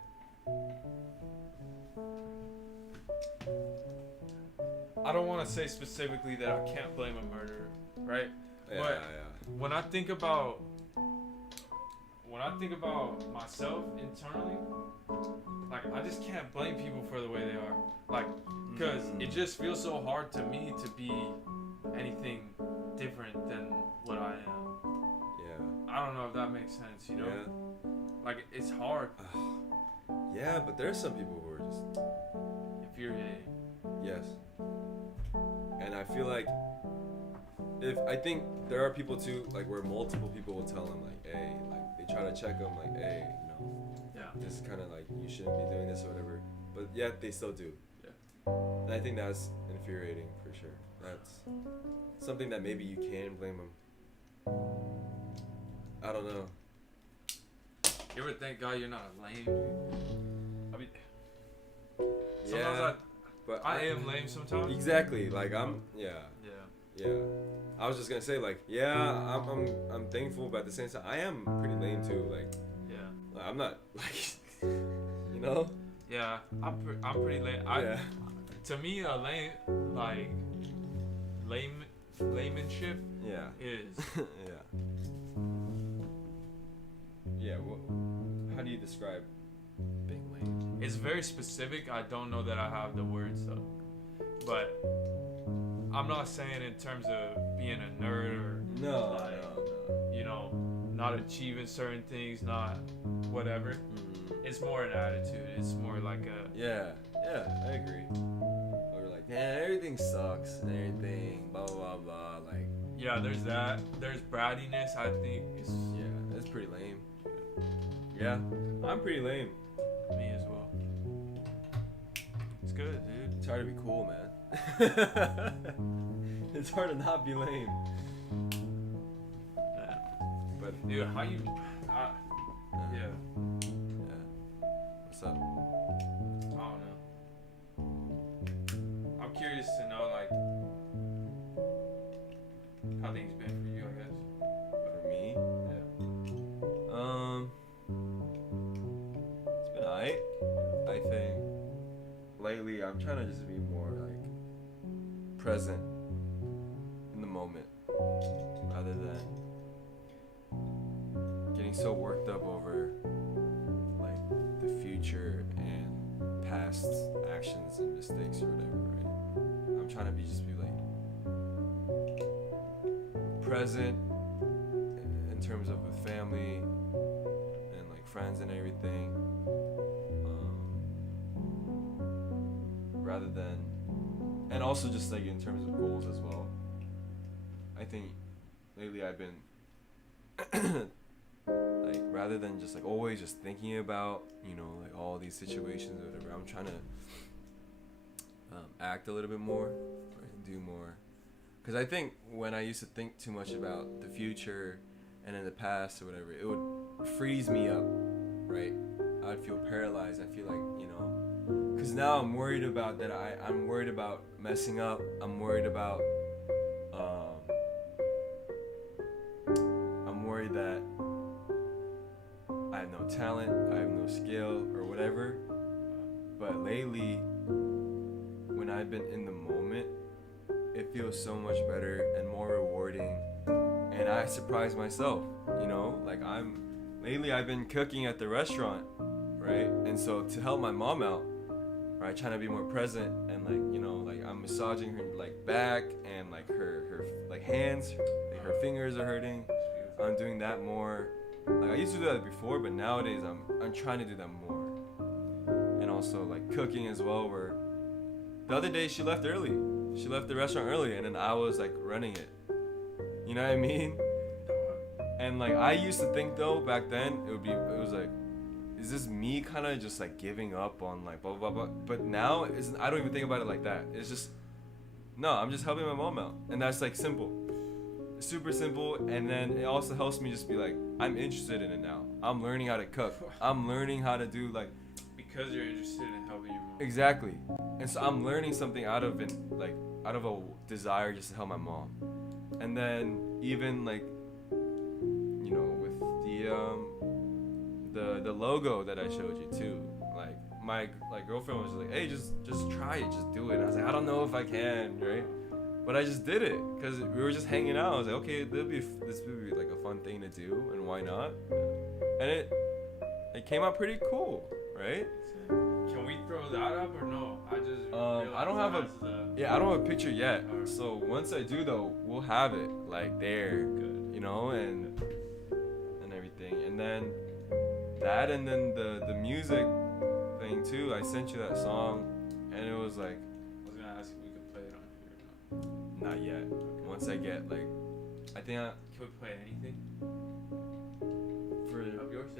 I don't want to say specifically that I can't blame a murderer, right? Yeah, but when I think about myself internally, like I just can't blame people for the way they are, like, because it just feels so hard to me to be anything different than what I am. Yeah. I don't know if that makes sense, Yeah. Like it's hard. Yeah, but there's some people who are just infuriating. Yes. And I feel like I think there are people too, like where multiple people will tell them like, hey, like they try to check them like, hey, this is kind of like you shouldn't be doing this or whatever, but yet they still do. Yeah. And I think that's infuriating for sure. That's something that maybe you can blame them. I don't know. You ever thank God you're not lame? I mean, sometimes but I am lame sometimes. Exactly. Like I'm. Yeah. I was just gonna say like I'm thankful, but at the same time I am pretty lame too. Like I'm not like Yeah, I'm pretty lame. To me, a lame like laymanship. Is. Well, how do you describe being lame? It's very specific. I don't know that I have the words though, but I'm not saying in terms of being a nerd or no. Not achieving certain things, not whatever. It's more an attitude. It's more like a I agree. Or like, everything sucks and everything, blah blah blah. Like there's that. There's brattiness. I think that's pretty lame. Yeah, I'm pretty lame. Me as well. It's good, dude. It's hard to be cool, man. It's hard to not be lame. But dude, how you? What's up? I don't know. I'm curious to know like how things been for you, I guess. For me? Yeah. It's been alright. I'm trying to just be more like present in the moment rather than getting so worked up over like the future and past actions and mistakes or whatever, right? I'm trying to be like present in terms of with family and like friends and everything, rather than, and also just like in terms of goals as well. I think lately I've been like rather than just like always just thinking about, you know, like all these situations or whatever, I'm trying to act a little bit more, right? Do more. Because I think when I used to think too much about the future and in the past or whatever, it would freeze me up, right? I'd feel paralyzed. I feel like, you know, because now I'm worried about that. I'm worried about messing up. I'm worried about, I'm worried that I have no talent, I have no skill or whatever. But lately, when I've been in the moment, it feels so much better and more rewarding, and I surprise myself, you know, like lately I've been cooking at the restaurant, right? And so to help my mom out, right, trying to be more present and like, you know, like I'm massaging her like back and like her like hands, like her fingers are hurting. I'm doing that more. Like I used to do that before, but nowadays I'm trying to do that more. And also like cooking as well, where the other day she left early. She left the restaurant early, and then I was like running it. You know what I mean? And like I used to think though back then it was like, is this me kind of just like giving up on like blah blah blah? But now I don't even think about it like that. It's just no, I'm just helping my mom out, and that's like simple, super simple. And then it also helps me just be like, I'm interested in it now. I'm learning how to cook. I'm learning how to do like. Because you're interested in helping your mom. Exactly. And so I'm learning something out of a desire just to help my mom. And then even like, you know, with the logo that I showed you too, like my girlfriend was like, hey, just try it, just do it. And I was like, I don't know if I can, right? But I just did it because we were just hanging out. I was like, okay, this would be like a fun thing to do, and why not? And it came out pretty cool, right? Can we throw that up or no? I don't have a picture yet. Right. So once I do though, we'll have it like there. Good. You know, and everything. And then that, and then the music thing too. I sent you that song, and it was like, I was gonna ask if we could play it on here or not yet. Okay. Once I get like, I think can we play anything for of yours?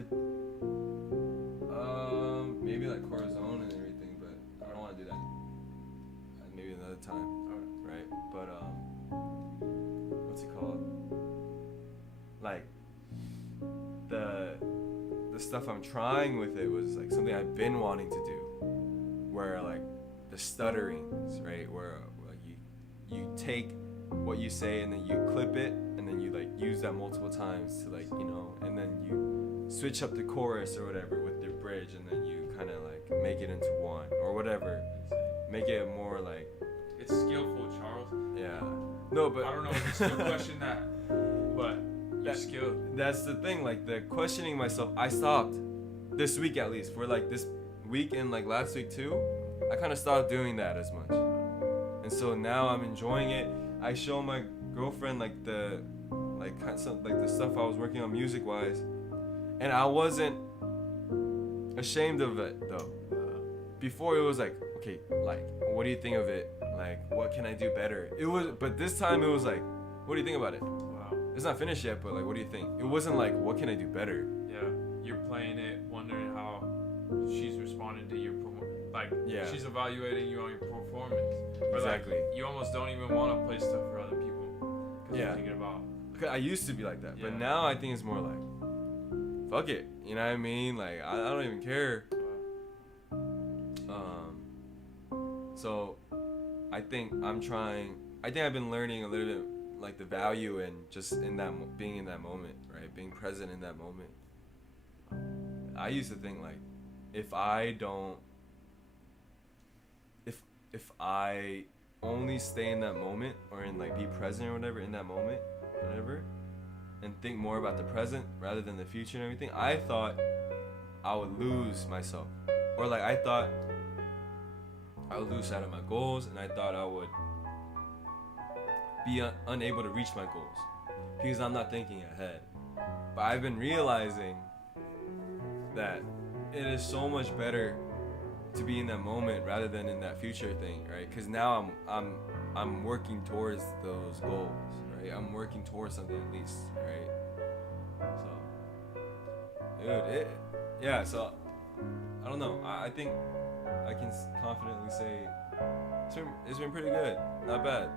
Maybe like Corazon and everything, but I don't want to do that. Maybe another time, right? But what's it called? Like the stuff I'm trying with it was like something I've been wanting to do, where like the stutterings, right? Where like you take what you say and then you clip it and then you like use that multiple times to like, you know, and then you switch up the chorus or whatever with your bridge, and then you kind of like make it into one or whatever, make it more like, it's skillful, Charles. Yeah, no, but I don't know if you still question that, but you're skilled. That's the thing, like the questioning myself, I stopped this week, at least for like this week and like last week too. I kind of stopped doing that as much, and so now I'm enjoying it. I show my girlfriend like the stuff I was working on music wise, and I wasn't ashamed of it though. Before it was like, okay, like what do you think of it? Like what can I do better? It was, but this time it was like, what do you think about it? Wow. It's not finished yet, but like what do you think? It wasn't like, what can I do better? Yeah, you're playing it, wondering how she's responding to your she's evaluating you on your performance. But exactly. Like, you almost don't even want to play stuff for other people because you're thinking about. I used to be like that, but now I think it's more like, fuck it, you know what I mean? Like I don't even care. So I think I've been learning a little bit like the value in just in that being in that moment, right? Being present in that moment. I used to think like, if I if I only stay in that moment or in like be present or whatever in that moment, whatever, and think more about the present rather than the future and everything, I thought I would lose myself. Or like I thought I would lose sight of my goals, and I thought I would be unable to reach my goals because I'm not thinking ahead. But I've been realizing that it is so much better to be in that moment rather than in that future thing, right? Because now I'm working towards those goals, right? I'm working towards something at least, right? So, dude, yeah. So I don't know. I think I can confidently say it's been pretty good. Not bad.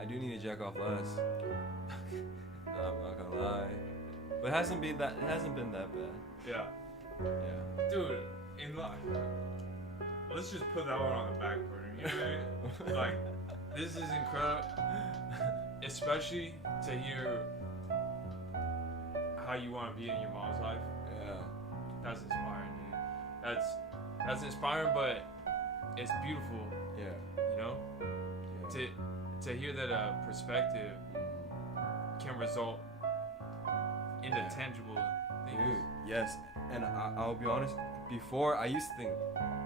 I do need to jack off less. No, I'm not gonna lie, but it hasn't been that bad. Yeah. Yeah. Dude, in life, let's just put that one on the back burner. You know what I mean? Like, this is incredible, especially to hear how you want to be in your mom's life. Yeah. That's inspiring, dude. That's inspiring, but it's beautiful. Yeah. You know, Yeah. to hear that a perspective can result into tangible things. Dude, yes. And I'll be honest, before I used to think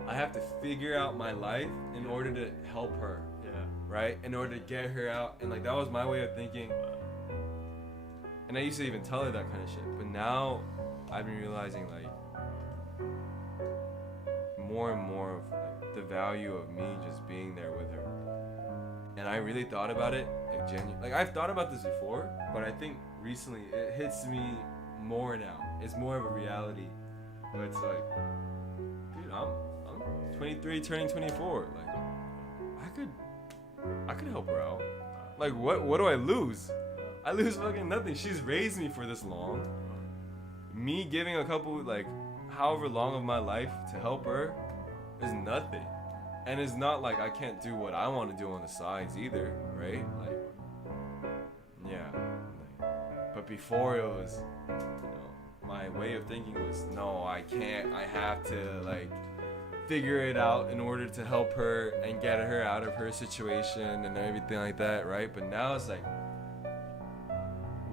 I have to figure out my life in order to help her, Yeah. right? In order to get her out. And like that was my way of thinking. And I used to even tell her that kind of shit. But now I've been realizing like more and more of like the value of me just being there with her. And I really thought about it, like genuine. Like I've thought about this before, but I think recently it hits me more now. It's more of a reality. But it's like, dude, I'm 23, turning 24. Like, I could help her out. Like, what do I lose? I lose fucking nothing. She's raised me for this long. Me giving a couple, like, however long of my life to help her is nothing. And it's not like I can't do what I want to do on the sides either, right? Like, yeah. Like, but before it was, you know, my way of thinking was, no, I can't. I have to, like, figure it out in order to help her and get her out of her situation and everything like that, right? But now it's like,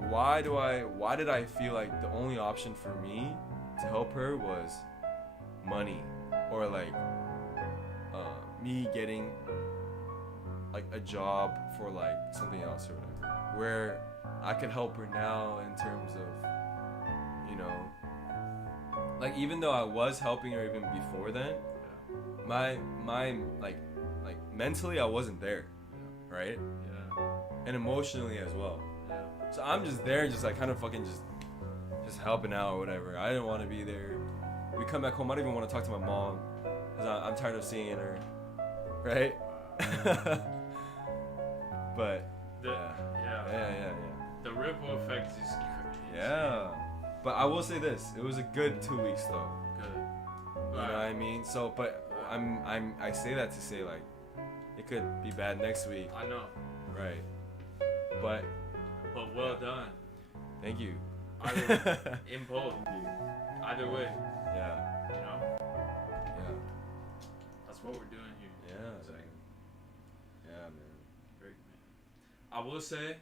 why did I feel like the only option for me to help her was money or like me getting like a job for like something else or whatever, where I could help her now in terms of, you know, like even though I was helping her even before then, my like mentally I wasn't there, right? Yeah. And emotionally as well. Yeah. So I'm just there, just like kind of fucking just helping out or whatever. I didn't want to be there. We come back home, I don't even want to talk to my mom because I'm tired of seeing her, right? But yeah. The ripple effect is crazy. Yeah. But I will say this: it was a good 2 weeks though. Good. You know what I mean? So, but I say that to say like, it could be bad next week. I know. Right. But well done. Thank you. In both. Either way. Yeah. You know? Yeah. That's what we're doing here. Yeah. Exactly. Yeah, man. Great, man. I will say,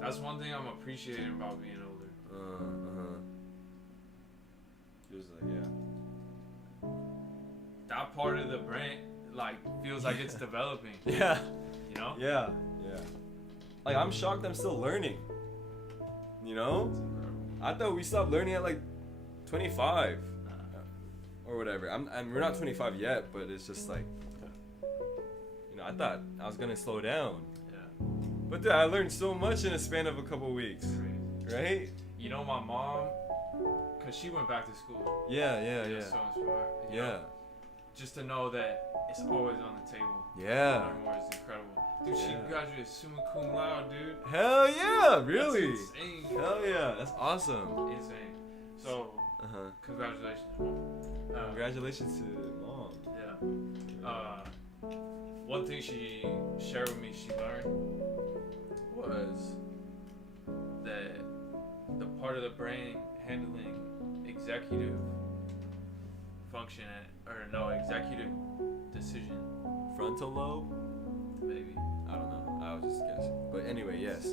that's one thing I'm appreciating about being older. Just like, yeah. That part of the brain, like, feels like it's developing. Yeah. You know? Yeah. Yeah. Like, I'm shocked I'm still learning. You know? I thought we stopped learning at like 25 or whatever. We're not 25 yet, but it's just like, you know, I thought I was gonna slow down. Yeah. But dude, I learned so much in a span of a couple weeks. Crazy. Right? You know, my mom, cause she went back to school. Yeah. So inspired. You know? Just to know that it's always on the table. Yeah. Learn more is incredible. Dude, she graduated summa cum laude, dude. Hell yeah, really? That's insane. Hell yeah, that's awesome. Insane. So, congratulations, Mom. Congratulations to Mom. Yeah. One thing she shared with me she learned was that the part of the brain handling executive function, executive decision. Frontal lobe? Maybe. I don't know. I was just guessing. But anyway, yes.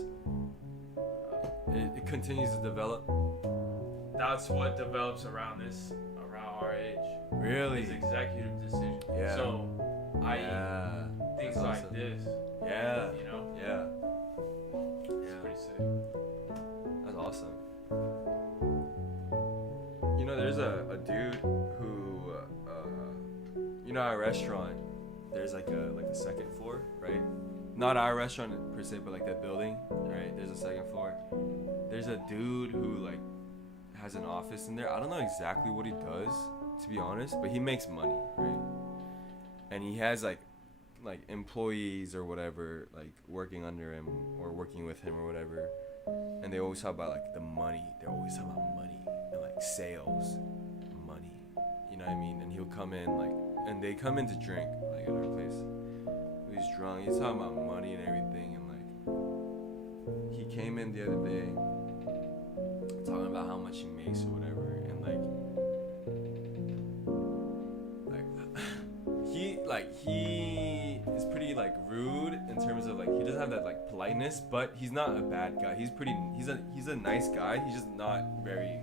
It continues to develop. That's what develops around our age. Really? Is executive decision. Yeah. So, Yeah. things That's like awesome. this. Yeah. You know. Yeah. It's Yeah. pretty sick. That's awesome. You know, there's a dude who, you know, our restaurant. There's like a second floor, right? Not our restaurant per se, but like that building, right? There's a second floor. There's a dude who like has an office in there. I don't know exactly what he does, to be honest, but he makes money, right? And he has like employees or whatever, like working under him or working with him or whatever. And they always talk about like the money. They're always talking about money and like sales, money. You know what I mean? And he'll come in like, and they come in to drink like at our place. He's drunk. He's talking about money and everything, and like he came in the other day talking about how much he makes or whatever, and he is pretty like rude in terms of like he doesn't have that like politeness, but he's not a bad guy. He's a nice guy. He's just not very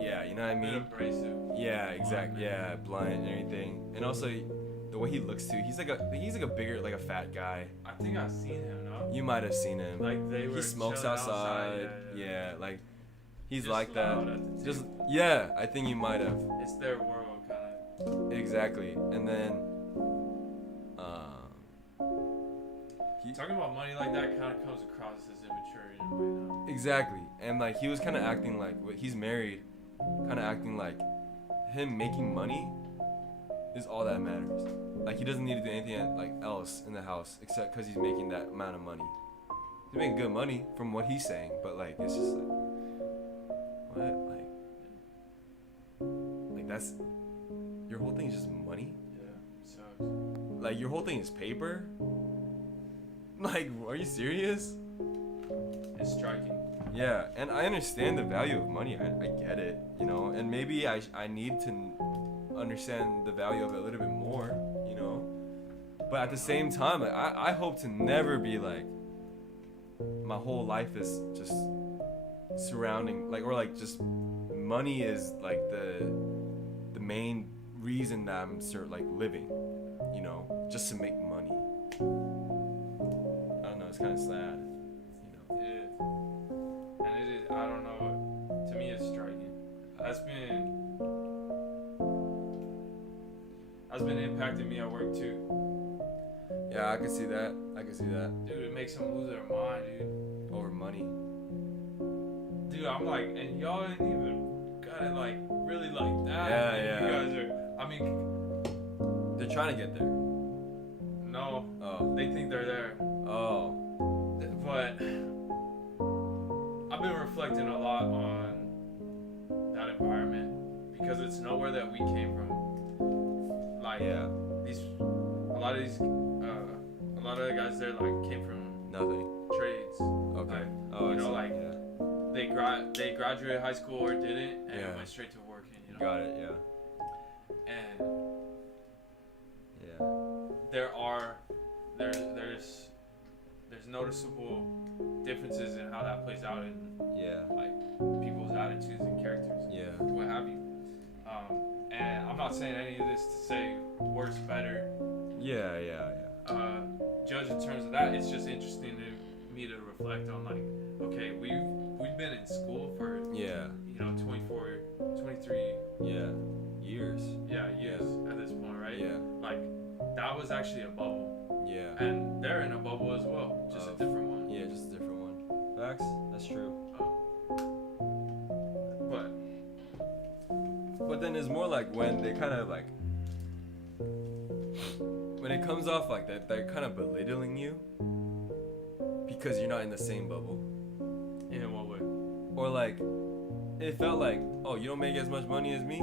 yeah, you know what I mean? Abrasive. Yeah, exactly. Yeah, blunt and everything, and also the way he looks too. He's like a bigger, like a fat guy. I think I've seen him. No. You might have seen him. Like they were. He smokes chilling outside. Yeah. Yeah, like he's Just like that. loud at the Just table. yeah, I think you might have. It's their world, kind of. Exactly, and then Talking about money like that kind of comes across as immature in a way, though. exactly, and like he was kind of acting like he's married, kind of acting like him making money is all that matters. Like he doesn't need to do anything like else in the house except because he's making that amount of money. He's making good money from what he's saying, but like it's just like what like that's your whole thing is just money. Yeah, sucks. Like your whole thing is paper. Like, are you serious? It's striking. Yeah, and I understand the value of money. I get it, you know, and maybe I need to understand the value of it a little bit more, you know. But at the same time, like, I hope to never be like my whole life is just surrounding like or like just money is like the main reason that I'm like living, you know, just to make money. I don't know, it's kind of sad, you know. It is. And it is, I don't know, to me it's striking. That's been impacting me at work too. Yeah, I can see that. Dude, it makes them lose their mind, dude. Over money. Dude, I'm like, and y'all ain't even got it like really like that. Yeah, and yeah. You guys are, I mean, They're trying to get there. no, Oh. they think they're there. Oh. But I've been reflecting a lot on that environment because it's nowhere that we came from. Like Yeah. a lot of the guys there like came from Nothing. trades. Okay. Like, Oh, you I know, see. like Yeah. they graduated high school or didn't, and Yeah. went straight to working. You know. Got it. Yeah. And Yeah. there's noticeable differences in how that plays out in Yeah. like people's attitudes and characters. Yeah. What have you. And I'm not saying any of this to say worse, better. Yeah. Yeah. Judge in terms of that. It's just interesting to me to reflect on like, okay, we've been in school for Yeah. 24, 23 Yeah. Years. years at this point, right? Yeah. Like that was actually a bubble, Yeah. and they're in a bubble as well, just a different one. Yeah, just a different one. Facts. That's true. But then it's more like when they kind of like when it comes off like that, they're kind of belittling you because you're not in the same bubble. In what way? Or like it felt like, oh, you don't make as much money as me,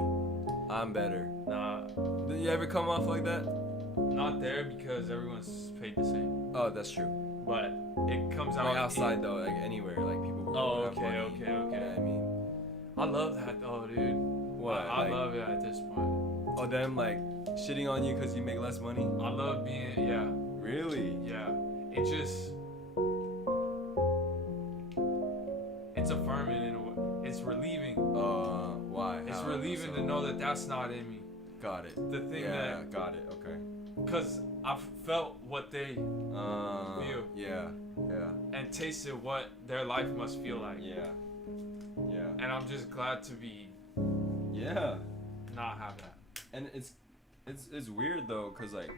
I'm better. Nah, Did you ever come off like that? not there because everyone's paid the same. Oh, that's true. But it comes out Like outside though, like anywhere, like people who Oh, have okay, money, okay. You know what I mean? I love that though, dude. What? I like, love it at this point. oh, them like shitting on you because you make less money? I love being, yeah. Really? Yeah. It just, it's affirming in a way. It's relieving. Why? It's How? relieving to know that that's not in me. Got it. The thing that, got it. Okay. because I've felt what they feel. Yeah. Yeah. And tasted what their life must feel like. Yeah. Yeah. And I'm just glad to be Yeah. not have that. And it's weird though, cause like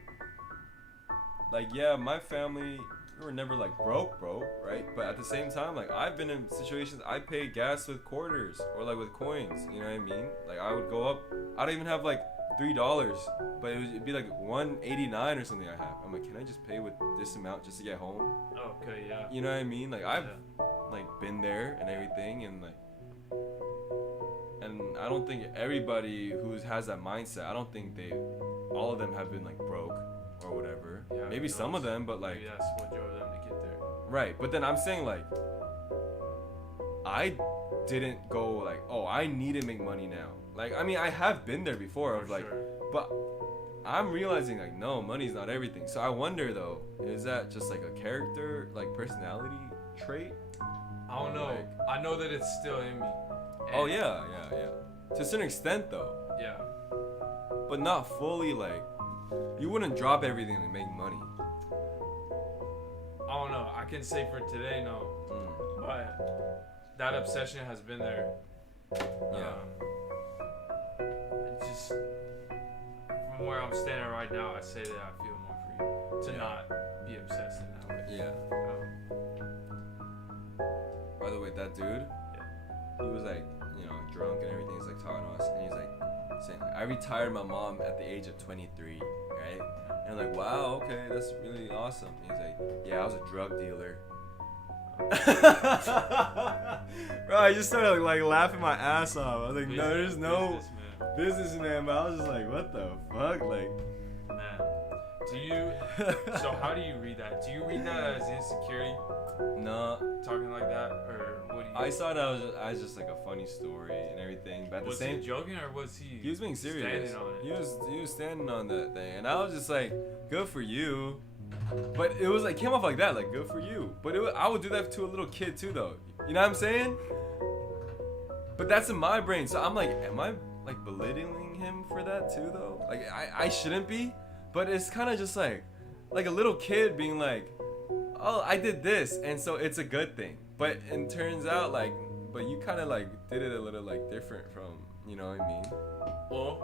yeah, my family, we were never like broke, right? But at the same time, like I've been in situations I pay gas with quarters or like with coins. You know what I mean? Like I would go up, I don't even have like $3, but it'd be like $1.89 or something I have. I'm like, can I just pay with this amount just to get home? Okay, yeah. You know what I mean? Like I've like been there and everything, and like, and I don't think everybody who has that mindset, I don't think all of them have been like broke or whatever. Yeah, maybe some of them, but like, maybe that's what drove them to get there. right. But then I'm saying like, I didn't go like, oh, I need to make money now. Like, I mean, I have been there before of like, but I'm realizing like, no, money's not everything. So I wonder though, is that just like a character, like personality trait? I don't know. Like, I know that it's still in me. oh yeah. To a certain extent though. Yeah. But not fully. Like, you wouldn't drop everything to make money. I don't know. I can say for today, no. But that obsession has been there. Yeah. It's just from where I'm standing right now, I say that I feel more free to not be obsessed in that way. Yeah. By the way, that dude, he was like, you know, drunk and everything. He's like talking to us, and he's like saying, I retired my mom at the age of 23, right? And I'm like, wow, okay, that's really awesome. And he's like, yeah, I was a drug dealer. Bro, I just started like laughing my ass off. I was like, no, there's no businessman, but I was just like, what the fuck? Like, man, do you, so how do you read that? Do you read that as insecurity? No. Talking like that, or what do you? I saw that as just like a funny story and everything, but at the same, was he joking or was he? He was being serious. Standing on it. He was standing on that thing, and I was just like, good for you. But it was like came off like that, like good for you. But I would do that to a little kid too, though. You know what I'm saying? But that's in my brain, so I'm like, am I like belittling him for that too, though? Like I shouldn't be, but it's kind of just like a little kid being like, oh, I did this, and so it's a good thing. But it turns out like, but you kind of like did it a little like different from, you know what I mean? Well,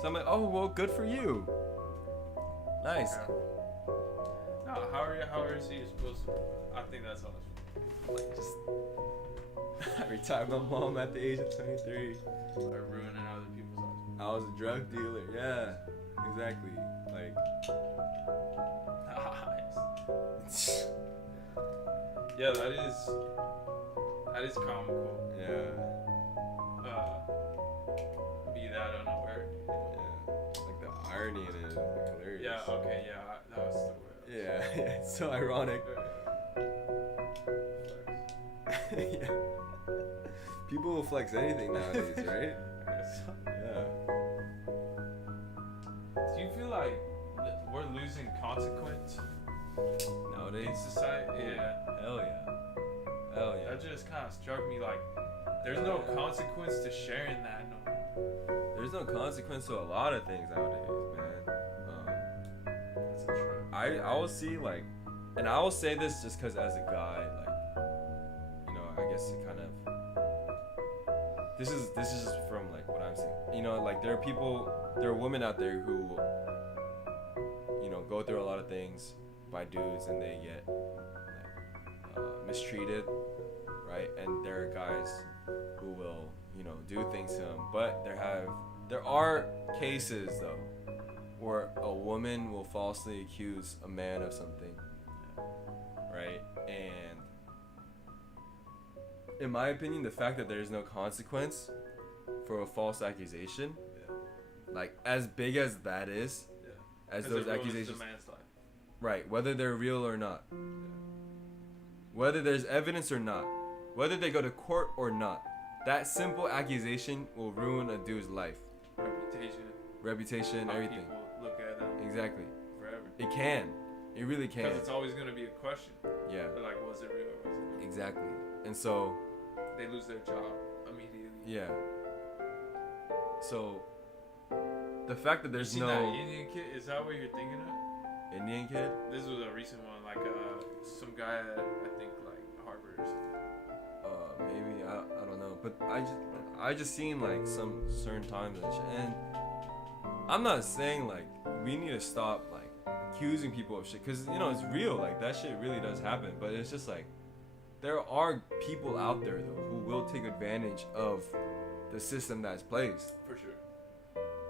so I'm like, oh well, good for you. Nice. Okay. No, how are you supposed to? I think that's awesome. Like just, I retired my mom at the age of 23. By ruining other people's lives. I was a drug dealer. Yeah, exactly. Like. Nice. Yeah, that is comical. Yeah. Be that unaware. Yeah. Like the irony in it is like hilarious. Yeah. Okay. Yeah. That was the word. Yeah. It's so ironic. Yeah. People will flex anything nowadays, right? Yeah. Do you feel like we're losing consequence Nowadays? in society? Yeah. Hell yeah. Hell yeah. That just kind of struck me like there's no consequence to sharing that no more. There's no consequence to a lot of things nowadays, man. That's a true. I will see like, and I will say this just because as a guy, like, you know, I guess it kind of. This is just from like what I'm seeing. You know, like there are women out there who, you know, go through a lot of things by dudes and they get like, mistreated, right? And there are guys who will, you know, do things to them. But there are cases though where a woman will falsely accuse a man of something, right? And in my opinion, the fact that there is no consequence for a false accusation, like as big as that is, as those accusations, right? Whether they're real or not, whether there's evidence or not, whether they go to court or not, that simple accusation will ruin a dude's life, reputation, everything. People. Exactly. forever. It can. It really can. Because it's always gonna be a question. Yeah. They're like, was it real or was it? Exactly. And so. They lose their job immediately. Yeah. So. The fact that there's no. That Indian kid, is that what you're thinking of? Indian kid? This was a recent one, like some guy at I think like Harvard or something. Maybe I don't know, but I just seen like some certain times and shit, and I'm not saying like we need to stop like accusing people of shit, because you know it's real, like that shit really does happen, but it's just like there are people out there though who will take advantage of the system that's placed. For sure.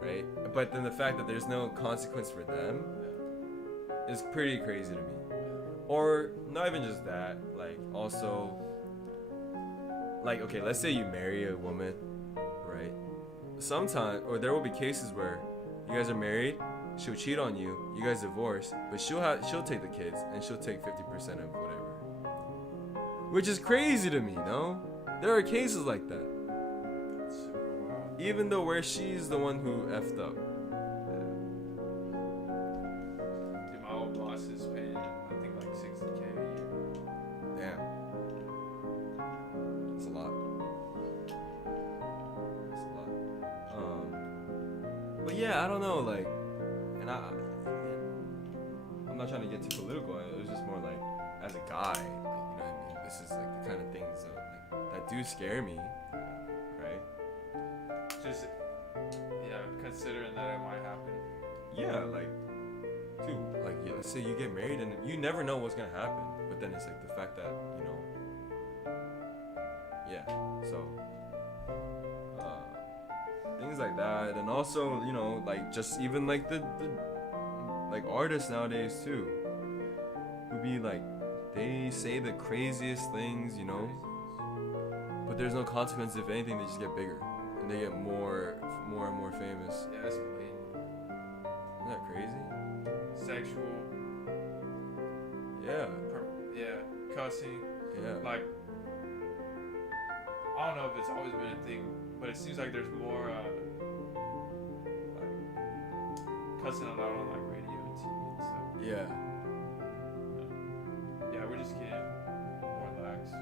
Right? But then the fact that there's no consequence for them is pretty crazy to me. Or not even just that, like also, like okay, let's say you marry a woman, right? Sometimes, or there will be cases where you guys are married, she'll cheat on you, you guys divorce, but she'll take the kids and she'll take 50% of whatever, which is crazy to me. No, there are cases like that. Even though where she's the one who effed up. Dude, my old boss is paying, I think, like $60K a year. Damn. That's a lot. That's a lot. But yeah, I don't know, like, and I'm not trying to get too political. It was just more like, as a guy, like, you know what I mean? This is like the kind of things that do scare me, right? Just, yeah, considering that it might happen. Yeah, like, dude, like, yeah, let's say you get married and you never know what's gonna happen, but then it's like the fact that, you know, yeah, so, things like that, and also, you know, like, just even, like, the like, artists nowadays, too, who be, like, they say the craziest things, you know, but there's no consequence. If anything, they just get bigger. And they get more and more famous. Yeah, that's blatant. Isn't that crazy? Sexual. Yeah. Yeah. Cussing. Yeah. Like, I don't know if it's always been a thing, but it seems like there's more like cussing out on like radio and TV and stuff. Yeah. Yeah, we're just getting more lax.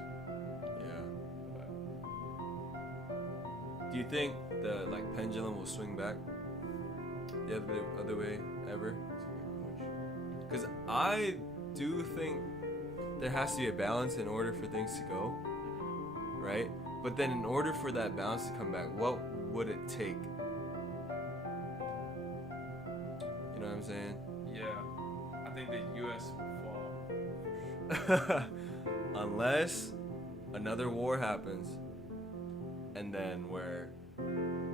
Do you think the like pendulum will swing back the other way ever? Because I do think there has to be a balance in order for things to go, right? But then in order for that balance to come back, what would it take? You know what I'm saying? Yeah, I think the U.S. will fall. Unless another war happens. And then where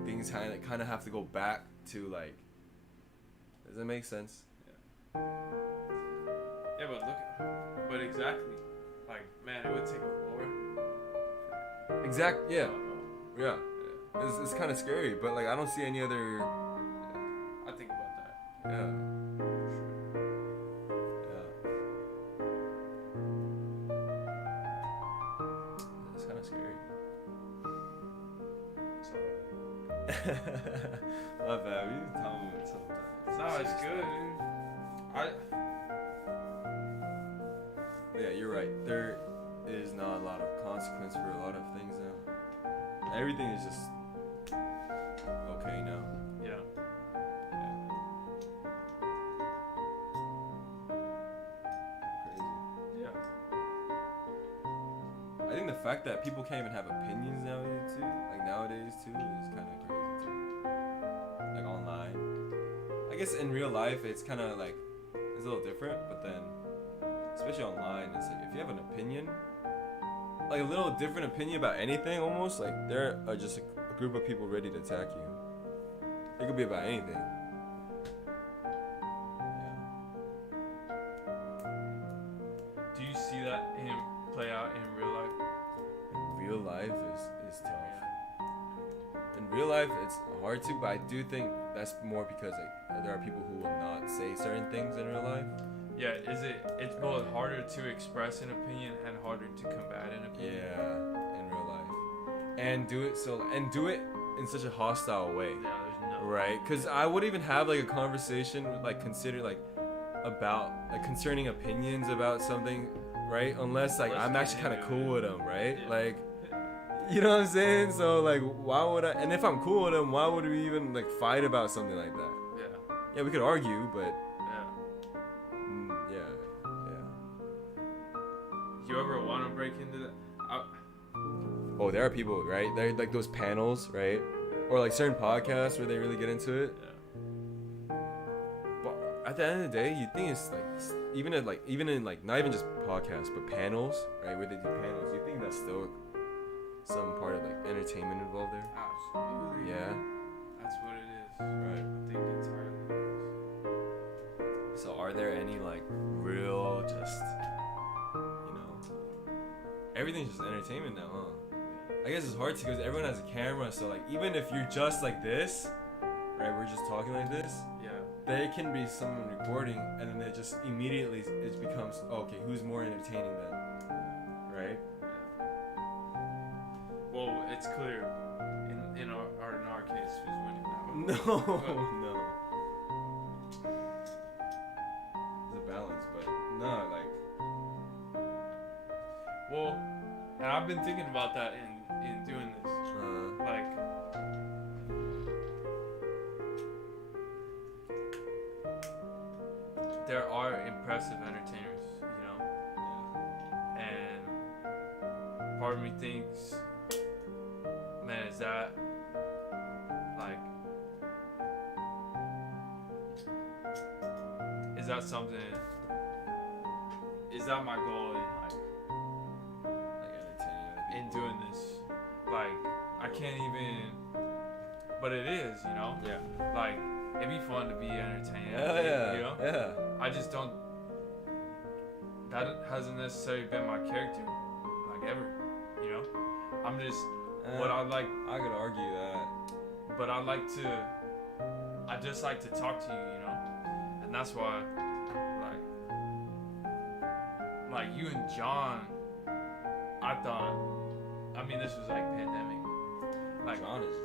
things kind of have to go back to like, does it make sense? Yeah. Yeah, but exactly, like man, it would take a war. Exactly. Yeah. Yeah. It's kind of scary, but like I don't see any other. Yeah. I think about that. Yeah. It's kind of scary. My bad. We need to tell me something. No, it's good, dude. Yeah, you're right. There is not a lot of consequence for a lot of things now. Everything is just okay now. Yeah. Crazy. Yeah. I think the fact that people can't even have opinions nowadays too, is kind of crazy too. Like online. I guess in real life it's kind of like, it's a little different, but then, especially online, it's like if you have an opinion, like a little different opinion about anything almost, like there are just a group of people ready to attack you. It could be about anything. Do you see that play out in real life? Real life is tough. In real life, it's hard to, but I do think that's more because like there are people who will not say certain things in real life. Yeah, it's both harder to express an opinion and harder to combat an opinion. Yeah, in real life, and do it in such a hostile way. Yeah, there's no Right, because I would even have like a conversation like about like concerning opinions about something, right? Unless like I'm actually kind of cool with them, right? Yeah. Like, you know what I'm saying? So like, why would I? And if I'm cool with them, why would we even like fight about something like that? Yeah. Yeah, we could argue, but Yeah. yeah. You ever want to break into that? Oh, there are people, right? They're like those panels, right? Or like certain podcasts where they really get into it. Yeah. But at the end of the day, you think it's like even in like not even just podcasts, but panels, right? Where they do panels, you think that's still some part of like entertainment involved there? Absolutely. Yeah. That's what it is. Right. I think entirely. So are there any like real just, you know, everything's just entertainment now, huh? I guess it's hard to because everyone has a camera, so like even if you're just like this, right? We're just talking like this. Yeah. There can be someone recording, and then it just immediately it becomes okay. Who's more entertaining then, right? Well, it's clear in our case who's winning now. No. There's a balance, but no, like. Well, and I've been thinking about that in doing this. Like, there are impressive entertainers, you know? And part of me thinks, man, is that, like, is that something, is that my goal in doing this? Like, I can't even, but it is, you know? Yeah. Like, it'd be fun to be entertained. Yeah. You know? Yeah. I just don't, that hasn't necessarily been my character, like, ever, you know? I'm just, what I like. I could argue that. But I just like to talk to you, you know? And that's why, like you and John, I thought, I mean, this was like pandemic. Like, John is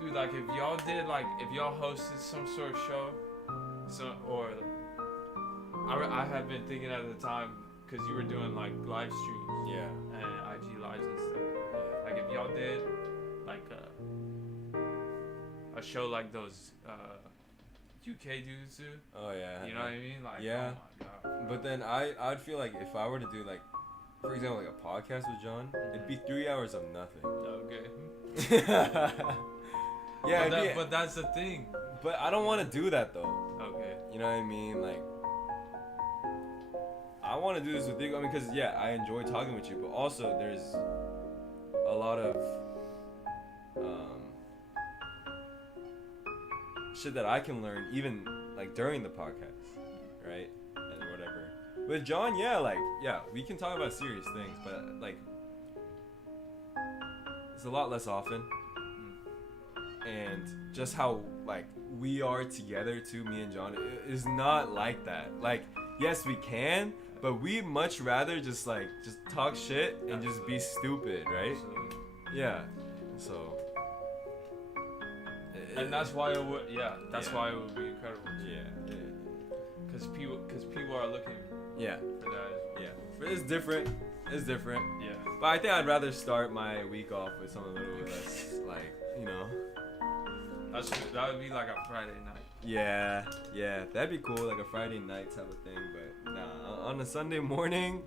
dude, like if y'all hosted some sort of show, or I had been thinking at the time, because you were doing like live streams, yeah, and IG lives and stuff. yeah. Like if y'all did like a show like those UK dudes do. Oh yeah. You know what I mean? Like, yeah. Oh my god. But then I'd feel like if I were to do like, for example, like a podcast with John, it'd be 3 hours of nothing. Okay. Yeah, but that's the thing. But I don't want to do that though. Okay. You know what I mean? Like, I want to do this with you. I mean, because yeah, I enjoy talking with you, but also there's a lot of shit that I can learn even like during the podcast, right? And whatever. With John, yeah, we can talk about serious things, but like it's a lot less often. And just how like we are together too, me and John, is not like that. Like, yes, we can, but we much rather just talk shit and just be stupid, right? Absolutely. Yeah. So. And that's why it would. Yeah. That's why it would be incredible. Yeah. Because people are looking. Yeah. For that as well. Yeah. It's different. It's different. Yeah. But I think I'd rather start my week off with something a little less, like, you know. That would be like a Friday night. Yeah, that'd be cool, like a Friday night type of thing. But nah, on a Sunday morning,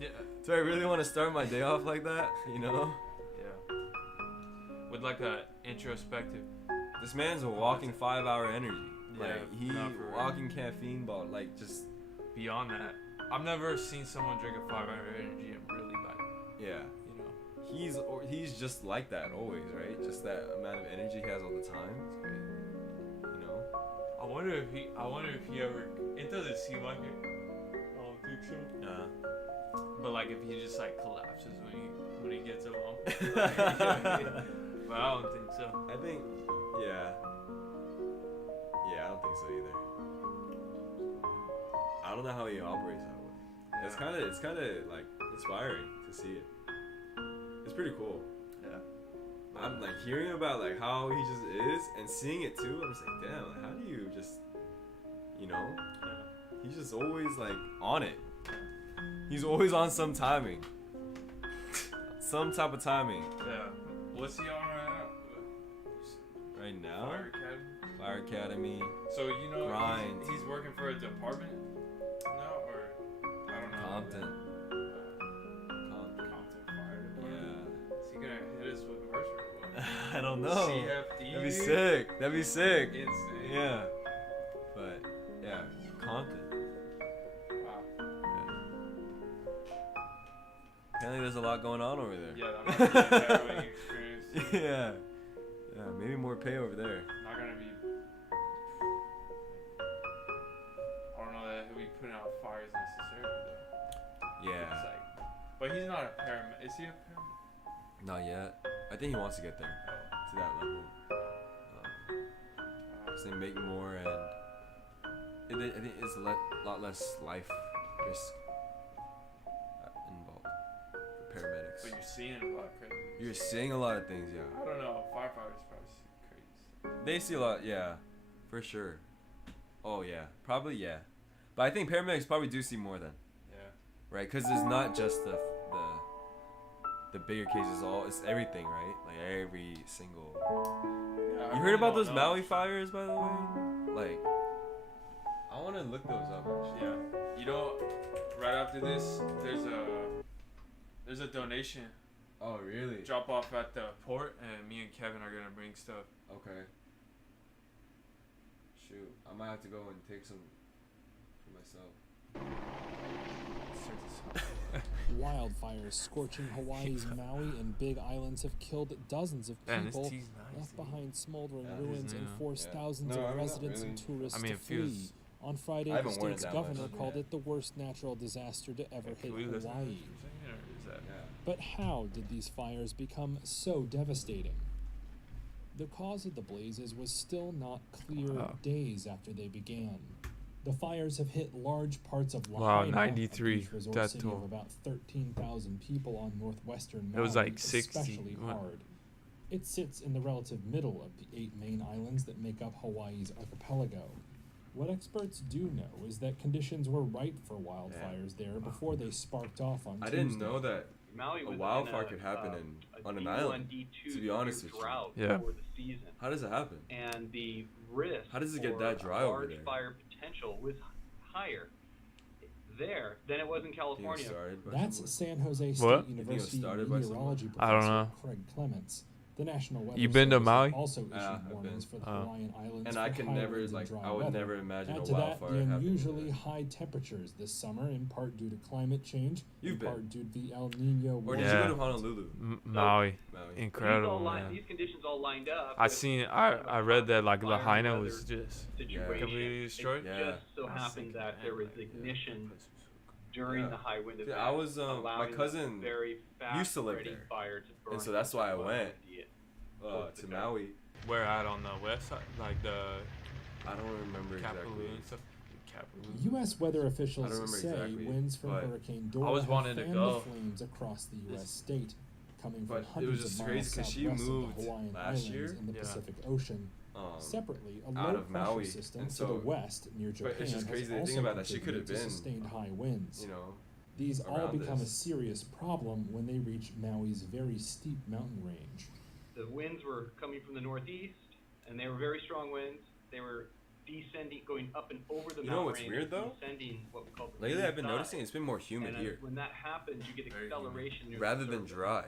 do I really want to start my day off like that? You know? Yeah. With like a introspective. This man's a walking 5-hour energy. Like he walking real. caffeine ball. Like just Beyond that, I've never seen someone drink a 5-hour energy and really like. Yeah. You know. He's just like that always, right? Just that amount of energy he has all the time. It's great. You know. I wonder if he ever. It doesn't seem like it. I don't think so. But like if he just like collapses when he gets along. But I don't think so. I think, yeah, I don't think so either. I don't know how he operates that way. It's kind of like inspiring to see it. It's pretty cool. Yeah. I'm like hearing about like how he just is and seeing it too. I'm just like, damn, like, how do you just, you know? He's just always like on it. He's always on some timing. Some type of timing. Yeah. What's he on right now? Right now? Fire Academy. Fire Academy. So you know Grind. he's working for a department now, or I don't know. Compton. Compton Fire Department. Yeah. Is he gonna hit us with merch or what? I don't know. CFD. That'd be sick. That'd be sick. Insane. Yeah. But yeah, Compton. Wow. Apparently there's a lot going on over there. Yeah, that might be a harrowing experience. Yeah. Yeah, maybe more pay over there. Not gonna be. I don't know that he'll be putting out fires necessarily though. Yeah. It's like, but he's not a paramedic. Is he a paramedic? Not yet. I think he wants to get there to that level. So they make more, and I think it's a lot less life risk involved for paramedics. But you're seeing a lot of crazy. You're seeing a lot of things, yeah. I don't know. Firefighters probably see crazy stuff. They see a lot, yeah, for sure. Oh yeah, probably yeah. But I think paramedics probably do see more then, Yeah. right? Because it's not just the bigger cases, it's everything, right? Like every single. Yeah, You heard about those Maui fires, by the way? Like, I want to look those up. Actually. Yeah. You know, right after this, there's a donation Oh really? drop off at the port, and me and Kevin are gonna bring stuff. Okay. Shoot, I might have to go and take some for myself. Wildfires scorching Hawaii's Maui and Big Islands have killed dozens of Man, this people, tea's nice, left dude. behind smoldering Yeah, ruins, and yeah. forced Yeah. thousands No, of I'm not residents and really. tourists I mean, to it flee. feels- On Friday, I the haven't worn it state's that governor much. called Yeah. it the worst natural disaster to ever hit Can we listen to Hawaii. this for a second, or is that? Yeah. But how did these fires become so devastating? The cause of the blazes was still not clear Wow. days after they began. The fires have hit large parts of Wow, Lahaina, 93 a beach resort death city of toll. about 13,000 people on northwestern Maui. It was like 60. Especially What? hard. It sits in the relative middle of the 8 main islands that make up Hawaii's archipelago. What experts do know is that conditions were ripe for wildfires there before they sparked off on I Tuesday. didn't know that Maui a was wildfire in could happen on an D1, island. D2 to be honest with you. drought Yeah. for the season, How does it happen? and the risk How does it get for that dry a over large there? fire potential was higher there than it was in Think it California. started by That's someone? San Jose State What? You think it was University started by meteorology I don't professor know. Craig Clements. The National Weather You been to Service Maui? also issued I've warnings been. for the Oh. Hawaiian Islands And for I could high never winds and like dry I would weather. never imagine Add a to that wildfire the happening. unusually there. high temperatures this summer, in part due to climate change, You've in been. part due to the El Nino Or warming. did Yeah. you go to Honolulu? Maui, Maui. incredible, man. These conditions all lined up. I with seen. kind of I a read that like fire Lahaina weather was just situation. completely destroyed. It Yeah. just so happened that there was ignition Yeah. during the high wind Dude, event. I was, my allowing cousin this very fast used to live spreading there. fire to burn And so that's why I well went. the- To Maui. Where at on the west side, like the I don't remember Kapalua exactly. and stuff. Kapalua. U.S. weather I officials don't remember say exactly, winds from but Hurricane Dora I was have wanting to fanned go. the flames across the U.S. This- state, coming But from it was hundreds just of crazy miles 'cause she southwest moved of the Hawaiian last Islands year. in the Yeah. Pacific Ocean. Separately, a out low of pressure Maui, system and to so- the west near Japan but it's just crazy has to think also about that. She could have contributed to been, sustained high winds. you know, These all around become a this. serious problem when they reach Maui's very steep mountain range. The winds were coming from the northeast, and they were very strong winds. They were descending, going up and over the You know mountain what's range, weird, though? descending what we call the lately lead I've been side. noticing it's been more humid And here when that happens, you get Very humid. acceleration near the rather than surface. dry.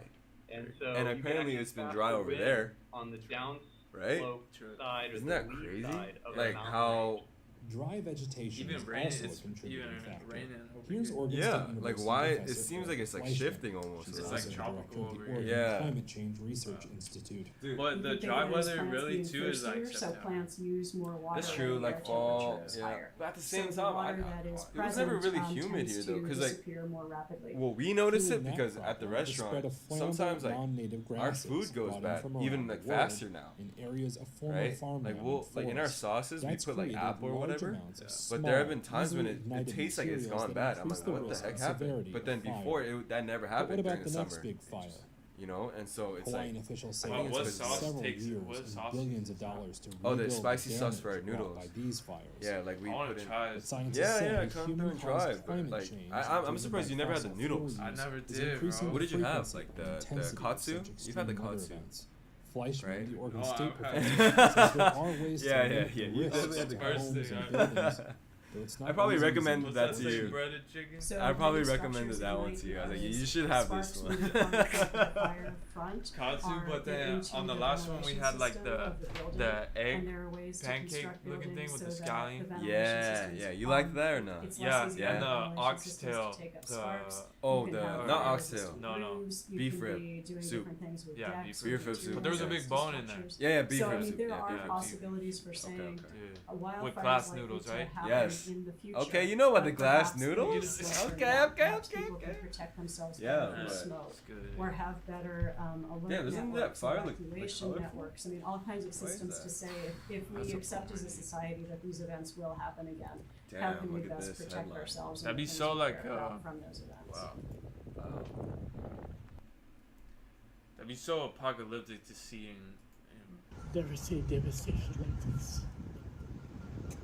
And so And you can apparently actually it's been fast dry the over wind there, on the down right? slope True. side or Isn't the that lead crazy? side of the Like mountain how, range. Dry vegetation Even is rain, also it's a contributing even factor. raining over Here's here. Oregon yeah, State like University why? It professor seems like it's like Fleischman. shifting almost. She's It's also like the tropical director of over the here. Oregon Yeah. Climate Change Research Institute. Dude, But You the can think dry of it as weather plants really being too is like thirstier, so September. plants use more water. that's true. when Like their fall, temperature is yeah. higher. But at the So same the time, water that is it was present, never really humid tends here though, to because like, disappear more rapidly. well, we notice it Fueling that because at the problem is spread restaurant, of flammable sometimes like non-native our grasses food goes brought in bad, from around even the like world faster now, in areas of former right? farmland Like and we'll like in our forests. sauces we That's put like created apple or large whatever. amounts of But there have small, been times when easily it ignited tastes like it's materials gone that bad. I'm increase like, the what the risk heck and happened? severity But of then fire. before that never But happened what about during the the next summer. big fire? you know, and so it's Hawaiian like officials say think it's it's been what sauce several takes- years what and sauce billions of is that? dollars to Oh, the rebuild spicy the sauce for our damage wrought noodles. by these fires. yeah, like we I want put to in. try But it. scientists Yeah, say yeah, come through and try human-caused it. But climate like, change I'm driven surprised by you never had the fossil noodles. fuel I use never is did, increasing bro. What did you have? frequency Like and the intensity of katsu? such You've had the extreme weather katsu. events. Fleischman, Right? the Oregon Oh, State I've had professor, says there are ways Yeah, to yeah, limit yeah, the you risks definitely had to the first homes thing and I- buildings, though it's not I probably easy recommended to that What's to that you. thing, breaded chicken? So I probably many recommended structures that in one Maui to you. I was like, because you should the have this sparks one. moving from the fire front Katsu, are but get then into on the the last one we ventilation had like system the of building, the and egg there are ways to pancake construct looking thing buildings with so the that scallion. the ventilation Yeah, systems, yeah. You like that or not? it's Yeah, less easy yeah. for and the ventilation systems oxtail, to take up the sparks. Oh, You can the have not fire-resistant oxtail. No, no. roofs, you Beef can rib be doing soup. different things with Yeah, decks beef and rib soup. materials But there was a and big bone in there. structures. Yeah, yeah, beef So, rib I mean, soup. there Yeah, are beef rib soup. possibilities for saying Yeah. a wildfire With glass is likely noodles, to right? happen Yes. in the future. Okay, you know about the but glass perhaps there noodles? is ways Okay, that okay, perhaps okay, people can okay. protect themselves Yeah, from but- smoke, It's good. or have better alert Damn, doesn't that networks, fire look evacuation colorful? networks. I mean, all kinds of Why is systems that? to say if we That's so accept as a cool. society that these events will happen again, how Damn, can we look at best this protect headline. ourselves and That'd be the things so we like, care about from those events? Wow. Wow. That'd be so apocalyptic to see in Never seen devastation like this. It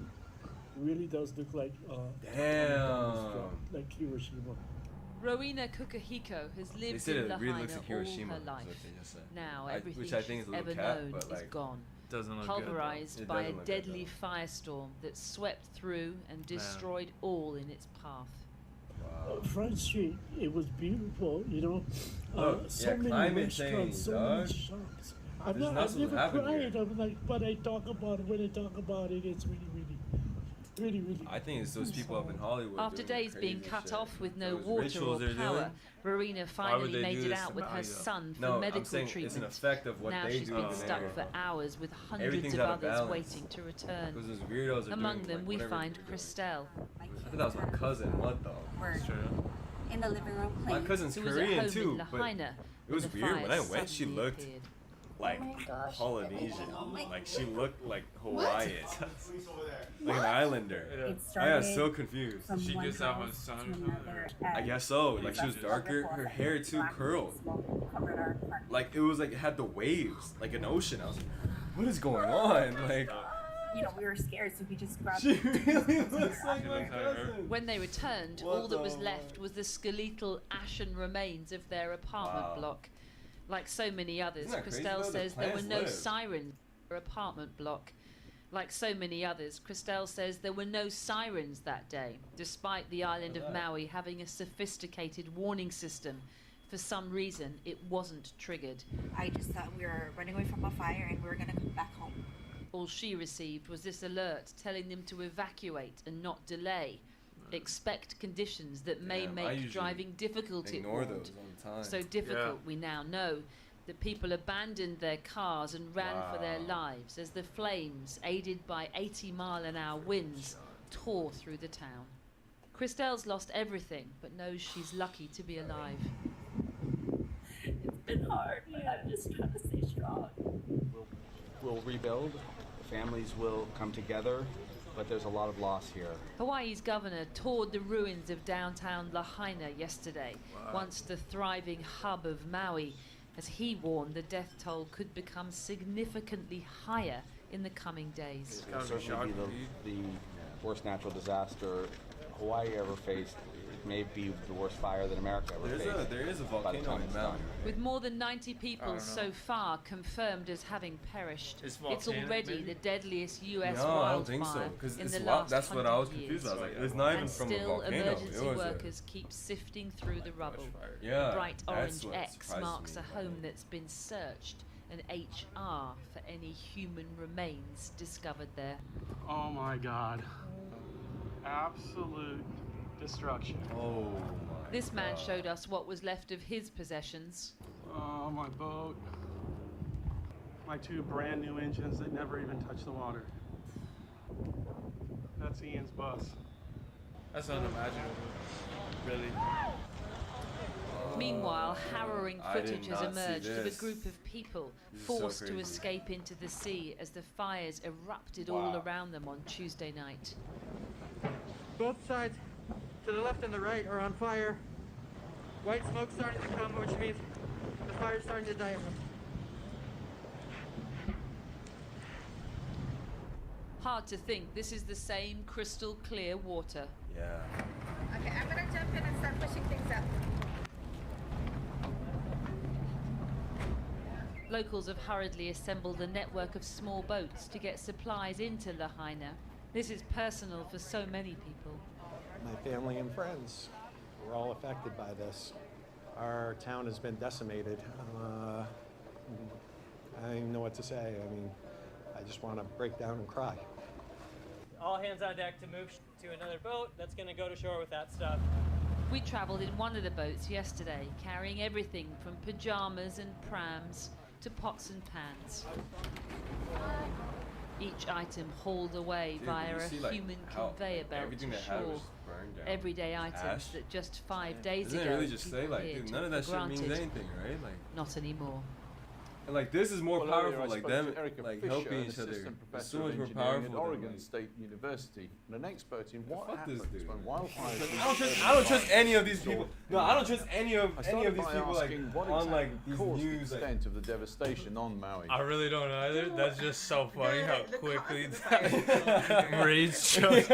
really does look like Damn. like Hiroshima. Rowena Kukahiko has They lived said in it really looks like Lahaina Hiroshima. all her is life. what they just said. Now I- everything which I think is she's a little ever cat, known but, is like, gone, doesn't look pulverized It by a doesn't look good, deadly though. firestorm that swept through and destroyed all in its path. Wow. Front Street, it was beautiful, you know. Look, So yeah, many climate restaurants, change, so dog. many shops. This is not I've supposed to never happen cried. here. I'm like, but I talk about it. When I talk about it, it's really. I think it's those people up in Hollywood. After doing days being crazy cut shit. off with no Those water rituals or they're power, doing. Rowena would finally they made do it this out to with her Maui, though? son for No, I'm medical saying treatment. it's an effect of what Now they she's do been in stuck there. for hours with hundreds Everything's of out of others balance. waiting to return. Because those weirdos are Among doing, them, like, we whatever find they're doing. Christelle, I thought that was my cousin. What the? We're Straight up. in the living room My playing. cousin's who was at Korean home too, in but Lahaina. it was when the weird. When I fires went, she suddenly looked appeared. like Oh my gosh. Polynesian. Oh my Like she looked like Hawaiian. Like an islander. Yeah. It I got started so confused. from She one gets out my house son to or something, another, I and guess so. Like she was the darker, ripple her effect, hair too black curled. smoke covered our park. Like it was like it had the waves, like an ocean. I was like, what is going on? Like You know, we were scared, so we just grabbed. she really looks like She my looks like her. cousin. When they returned, What all that was the left was the skeletal ashen remains of their apartment Wow. block. Like so many others, Isn't that crazy, Christelle though? The says there were plants no live. sirens in her apartment block. Like so many others, Christelle says there were no sirens that day, despite the island of Maui having a sophisticated warning system. For some reason, it wasn't triggered. I just thought we were running away from a fire and we were gonna come back home. All she received was this alert telling them to evacuate and not delay. Expect conditions that may Damn, I make usually driving difficult. It Ignore warned. those all the time. So difficult, Yeah. we now know, that people abandoned their cars and ran for their Wow. lives as the flames, aided by 80-mile-an-hour winds, tore through the town. Christelle's lost everything, but knows she's lucky to be alive. It's been hard, but I'm just trying to stay strong. We'll rebuild, families will come together, but there's a lot of loss here. Hawaii's governor toured the ruins of downtown Lahaina yesterday, once the thriving hub of Maui, as he warned the death toll could become significantly higher in the coming days. It will gotta be certainly shocking, be the worst natural disaster Hawaii ever faced. It may be the worst fire that America ever faced. There is a by the volcano time on it's the mountain. With more than 90 I people don't know. so far confirmed as having perished, It's it's volcanic, already maybe? the deadliest U.S. No, I wildfire don't think so. Because in it's the a last that's what I was 100 confused. I was years. like, it's not even And from a still, volcano. emergency It was workers keep sifting through the rubble. yeah. A bright that's orange what X surprised marks me. a home that's been searched, an HR for any human remains discovered there. Oh my god. Absolute destruction. Oh my. This man God. showed us what was left of his possessions. Oh, my boat. My two brand new engines that never even touched the water. That's Ian's bus. That's unimaginable. Really. Meanwhile, harrowing I did footage has not see emerged of a this. group of people This is so forced to crazy. escape into the sea as the fires erupted all Wow. around them on Tuesday night. Both sides, to the left and the right, are on fire. White smoke starting to come, which means the fire fire starting to die. Hard to think this is the same crystal clear water. Yeah. Okay, I'm gonna jump in and start pushing things up. Locals have hurriedly assembled a network of small boats to get supplies into Lahaina. This is personal for so many people. My family and friends were all affected by this. Our town has been decimated. I don't even know what to say. I mean, I just want to break down and cry. All hands on deck to move to another boat that's going to go to shore with that stuff. We travelled in one of the boats yesterday, carrying everything from pyjamas and prams to pots and pans. Each item hauled away Dude, via you a see, like, human how conveyor belt everything to they had shore. was burned down. Everyday items Ash. that just 5 days Doesn't ago it really just say people like, here dude, none of took that for shit means granted. anything, right? Like, Not anymore. and like this is more Well, powerful. earlier I Like spoke them, to Erica like Fisher, helping an each other. assistant It's professor so of much more engineering powerful. at than, Oregon like, State University, and an expert in what fuck this happens dude. when wildfires. I don't trust any of these people. No, I don't trust any of I these started by people like asking what on like exactly these caused the news. Like, extent of the devastation on Maui. I really don't either. That's just so funny how The quickly cause of the fire Rage shows.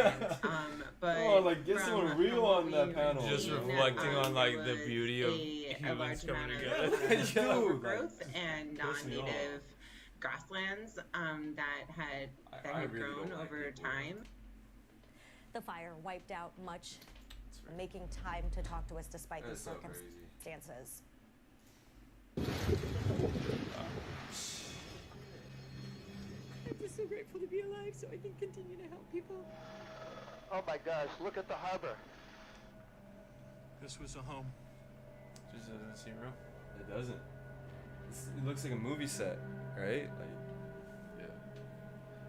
But oh, like get from- someone real from what on that we panel. Just read, reflecting on like there the was beauty of a humans large coming amount together. of Dude, overgrowth like, and piss me off. non-native grasslands that had I had really grown don't like over it. time. The fire wiped out much, making time to talk to us despite That's these so crazy. circumstances. I'm just so grateful to be alive so I can continue to help people. Oh my gosh, look at the harbor. This was a home. Just doesn't seem real. It doesn't. It looks like a movie set, right? Like, Yeah.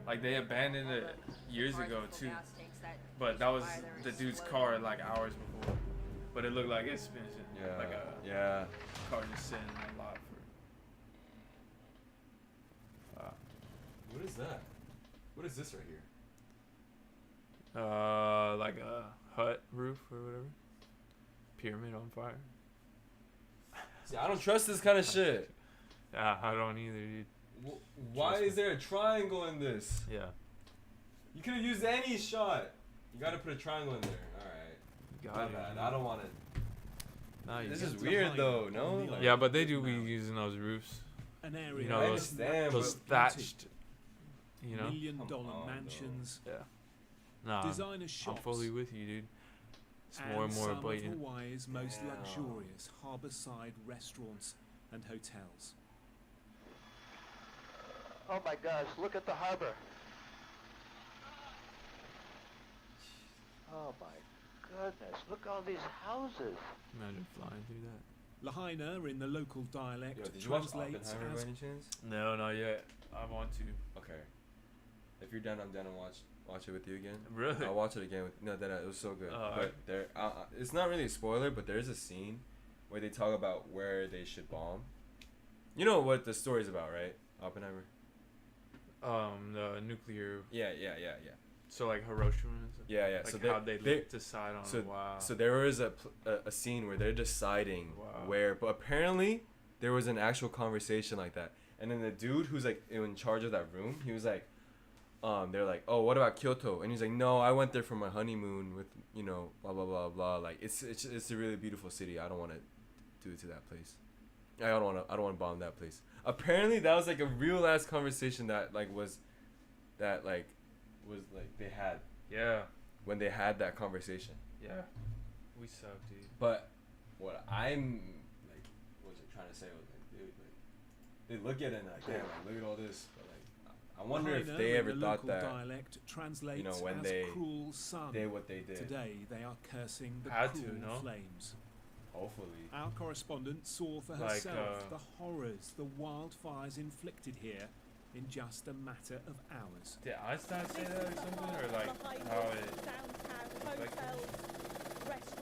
Like they abandoned it years ago too. But that was the dude's car like hours before. But it looked like it's been yeah, like a yeah. car just sitting in a lot for. What is that? What is this right here? Like a hut roof or whatever. Pyramid on fire. See, I don't trust this kind of shit. Yeah, I don't either, dude. Why Trust is there a triangle in this? Yeah. You could have used any shot. You gotta put a triangle in there. Alright. My bad. I don't want it. Nah, you This got is it. weird though, no? Like, Yeah, but they do be using those roofs. An area You know, I those understand, but- thatched, you know? $1 million Come on, mansions, Yeah. Nah, designer I'm shops, fully with you, dude. It's more and more some blatant. of Hawaii's most Damn. luxurious harborside restaurants and hotels. Oh my gosh, look at the harbor. Oh my goodness, look at all these houses. Imagine flying through that. Lahaina, in the local dialect, Yo, did you watch translates Oppenheimer by as any chance? No, not yet. I want to. Okay. If you're down, I'm down to watch it with you again. Really? I'll watch it again with it was so good. Oh, but there, it's not really a spoiler, but there's a scene where they talk about where they should bomb. You know what the story's about, right? Oppenheimer. The nuclear. Yeah. So like Hiroshima and stuff. Yeah. Like So how they decide on. Wow. So there was a scene where they're deciding where, but apparently there was an actual conversation like that, and then the dude who's like in charge of that room, he was like, they're like, oh, what about Kyoto? And he's like, no, I went there for my honeymoon with, you know, blah blah blah blah. Like it's a really beautiful city. I don't want to do it to that place. I don't want to bomb that place. Apparently that was like a real ass conversation that was they had. Yeah. When they had that conversation. Yeah. We suck, dude. But what I'm like, what was I trying to say was like, dude, like they look at it and like, damn, like, look at all this. But like, I wonder if they ever thought that, dialect translates you know, when as they cruel sun. did what they did. Today they are cursing the Had cruel to, no? flames. Hopefully. Our correspondent saw for Like, herself the horrors the wildfires inflicted here in just a matter of hours. Did Einstein say that or something, or like how it?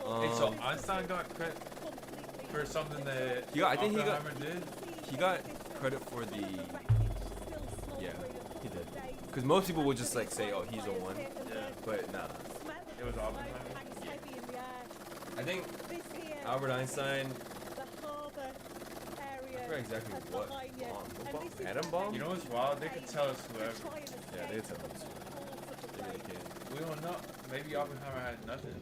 Hey, so Einstein got credit for something that I think Oppenheimer did. He got credit for the. Yeah, he did. Because most people would just like say, oh, he's the one. Yeah. But nah. It was Oppenheimer. I think Albert Einstein. I forgot exactly what bomb. What bomb? Atom bomb? You know what's wild? They could tell us whoever. Yeah, they tell us. They really can. We don't know. Maybe Oppenheimer had nothing.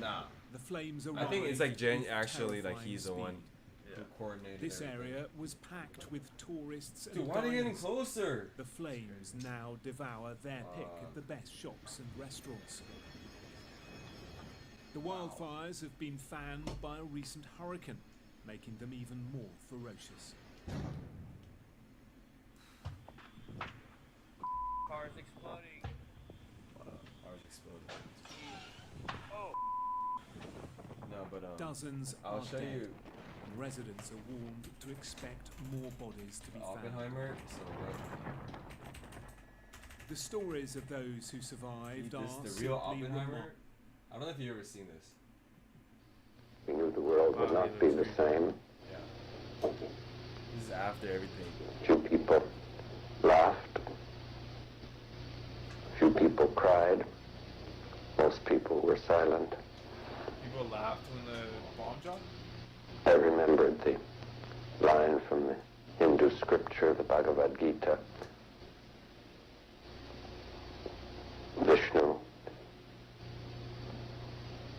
Nah. The flames I think it's like arrived with actually like terrifying he's the one speed. who coordinated This everything. area was packed with tourists Dude, and why are they getting diners. closer? The flames now devour their pick of the best shops and restaurants. The wildfires have been fanned by a recent hurricane, making them even more ferocious. Cars exploding. Ours exploded. Oh. No, but Dozens I'll are show dead. you. Residents are warned to expect more bodies to be found. Oppenheimer. So The stories of those who survived are this the real simply Oppenheimer. remarkable. I don't know if you've ever seen this. We knew the world would not be the same. Yeah. This is after everything. Few people laughed. Few people cried. Most people were silent. People laughed when the bomb dropped? I remembered the line from the Hindu scripture, the Bhagavad Gita. Vishnu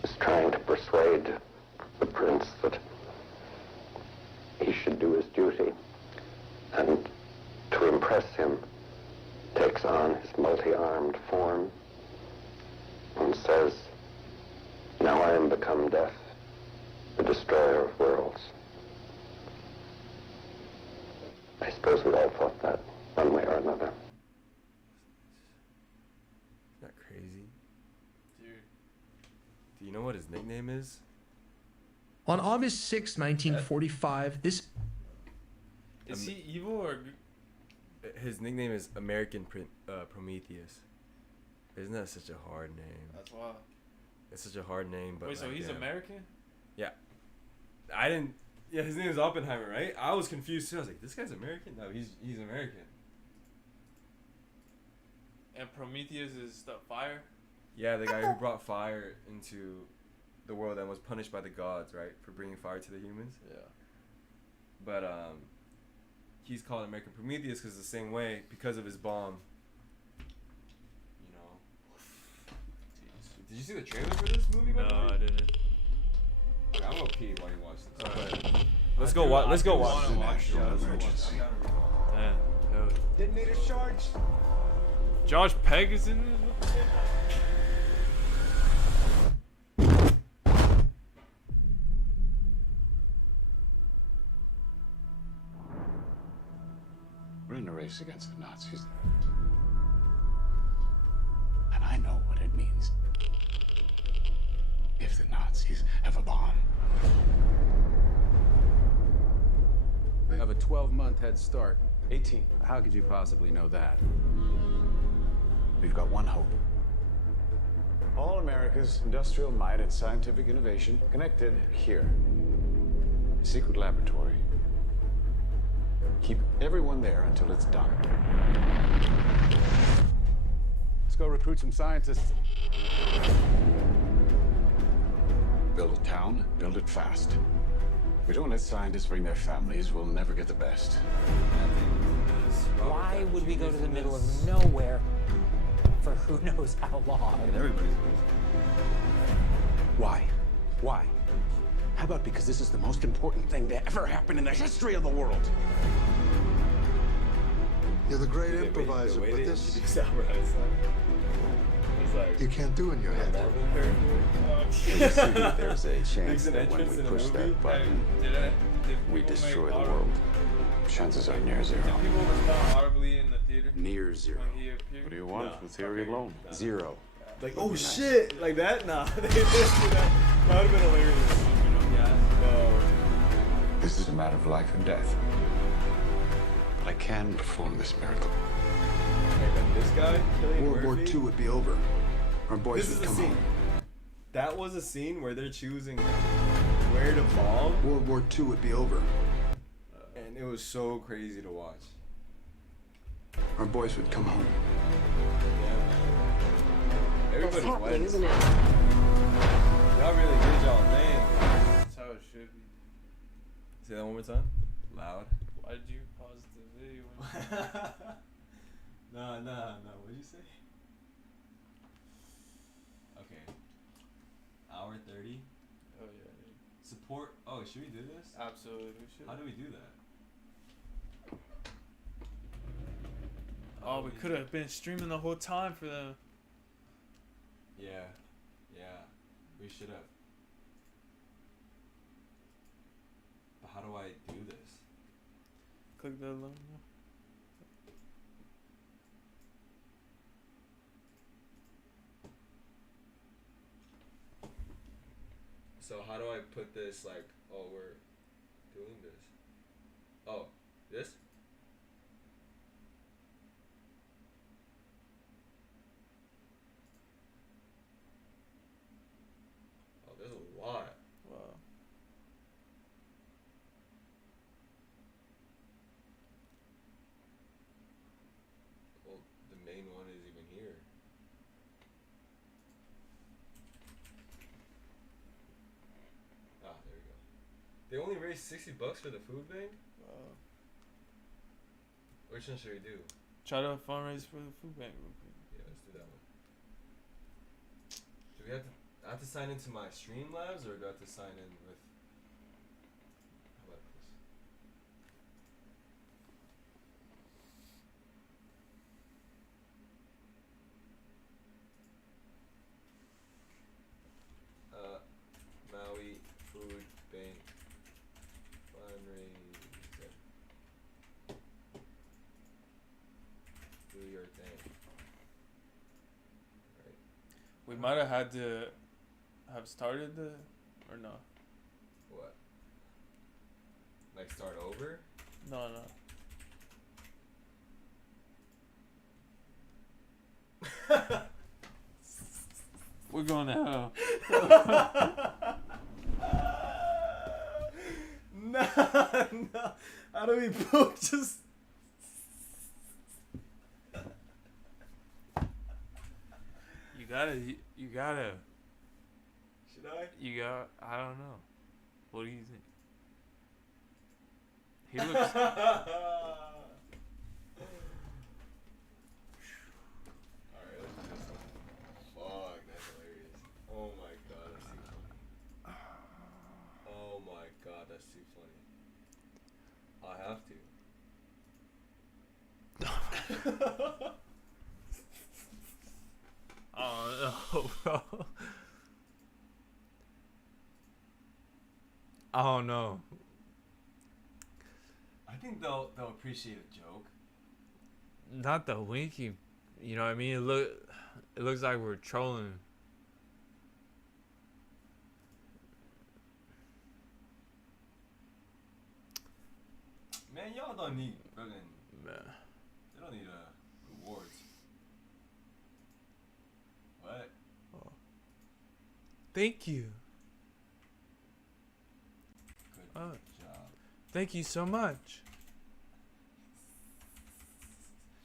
is trying to persuade the prince that he should do his duty, and to impress him takes on his multi-armed form and says, "Now I am become death, the destroyer of worlds." I suppose we all thought that one way or another. Isn't that crazy? Dude. Do you know what his nickname is? On August 6, 1945, this... Is he evil or... His nickname is American Prometheus. Isn't that such a hard name? That's wild. It's such a hard name, but Wait, so like, he's damn. American? Yeah. I didn't... Yeah, his name is Oppenheimer, right? I was confused too. I was like, this guy's American? No, he's American. And Prometheus is the fire? Yeah, the guy who brought fire into the world and was punished by the gods, right? For bringing fire to the humans. Yeah. But, he's called American Prometheus because the same way, because of his bomb. You know. Jeez. Did you see the trailer for this movie? By the way? No, I didn't. Okay, I'm gonna pee while you watch this. Alright. Let's go watch. Let's go watch. Yeah, let's go watch. Damn. Hell. Detonator charge. Josh Pegg is in this? We're in a race against the Nazis. And I know what it means if the Nazis have a bomb. We have a 12-month head start. 18. How could you possibly know that? We've got one hope. All America's industrial might and scientific innovation connected here. A secret laboratory. Keep everyone there until it's done. Let's go recruit some scientists. Build a town, build it fast. If we don't let scientists bring their families, we'll never get the best. Why would we go to the middle of nowhere for who knows how long? Why? Why? How about because this is the most important thing to ever happen in the history of the world? You're the great improviser, but this you can't do in your head. There's a chance that when we push that button, we destroy the world. Chances are near zero. People respond audibly in the theater? Near zero. When he appeared? What do you want from theory alone? Zero. Like, oh shit, like that? Nah, they didn't do that. That would've been hilarious. Yeah. No. This is a matter of life and death. But I can perform this miracle. This guy, Cillian World War Murphy, II would be over. Our boys This is would a come scene. home. That was a scene where they're choosing where to bomb. World War II would be over. And it was so crazy to watch. Our boys would come home. Everybody's happening, wet. isn't it? Y'all really did y'all thing. That's how it should be. Say that one more time. Loud. Why did you pause the video? No. What did you say? Okay. Hour 30. Oh yeah. Dude. Support. Oh, should we do this? Absolutely, we should. How do we do that? Oh, we could have been streaming the whole time for them. Yeah. We should have. But how do I do this? Click the logo. So how do I put this like, oh, we're doing this? Oh, this? Oh, there's a lot. Wow. Well, the main one is even here. Ah, there we go. They only raised $60 for the food bank? Wow. Which one should we do? Try to fundraise for the food bank real quick. Yeah, let's do that one. Do we have to? I have to sign into my Streamlabs, or do I have to sign in with? How about this? Maui Food Bank Fundraiser. Do your thing. Right. We might have had to have started the, or no? What? Like start over? No. We're going to hell. No. How do we book just? You gotta. Should I? I don't know. What do you think? He looks. Alright, let's do this one. Fuck, that's hilarious. Oh my god, that's too funny. Oh my god, that's too funny. I have to. Oh no, bro. Oh no. I think they'll appreciate a joke. Not the winky. You know what I mean? It looks like we're trolling. Man, y'all don't need fucking. Man. They don't need rewards. What? Oh. Thank you. Good job. Thank you so much.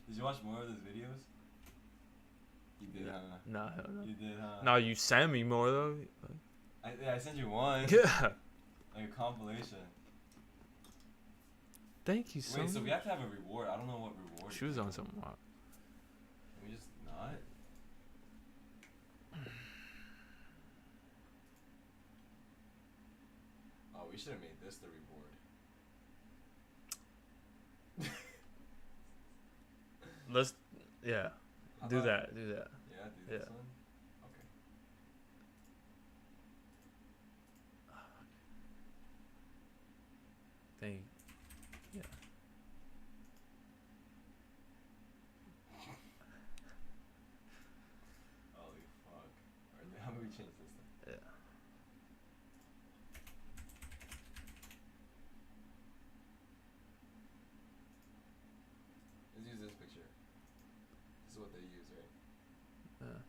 Did you watch more of those videos? You did, huh? Nah, hell no. You did, huh? No, you sent me more though. I sent you one. Yeah. Like a compilation. Thank you so Wait, much. so we have to have a reward. I don't know what reward. She was on some rock. Can we just not? Oh, we should have made this the reward. Let's, yeah. How Do about- that. Do that. Yeah, do this Yeah. one? Okay. Thank. Yeah. Holy fuck. Alright, how do we change this then? Yeah. Let's use this picture. This is what they use, right? Yeah.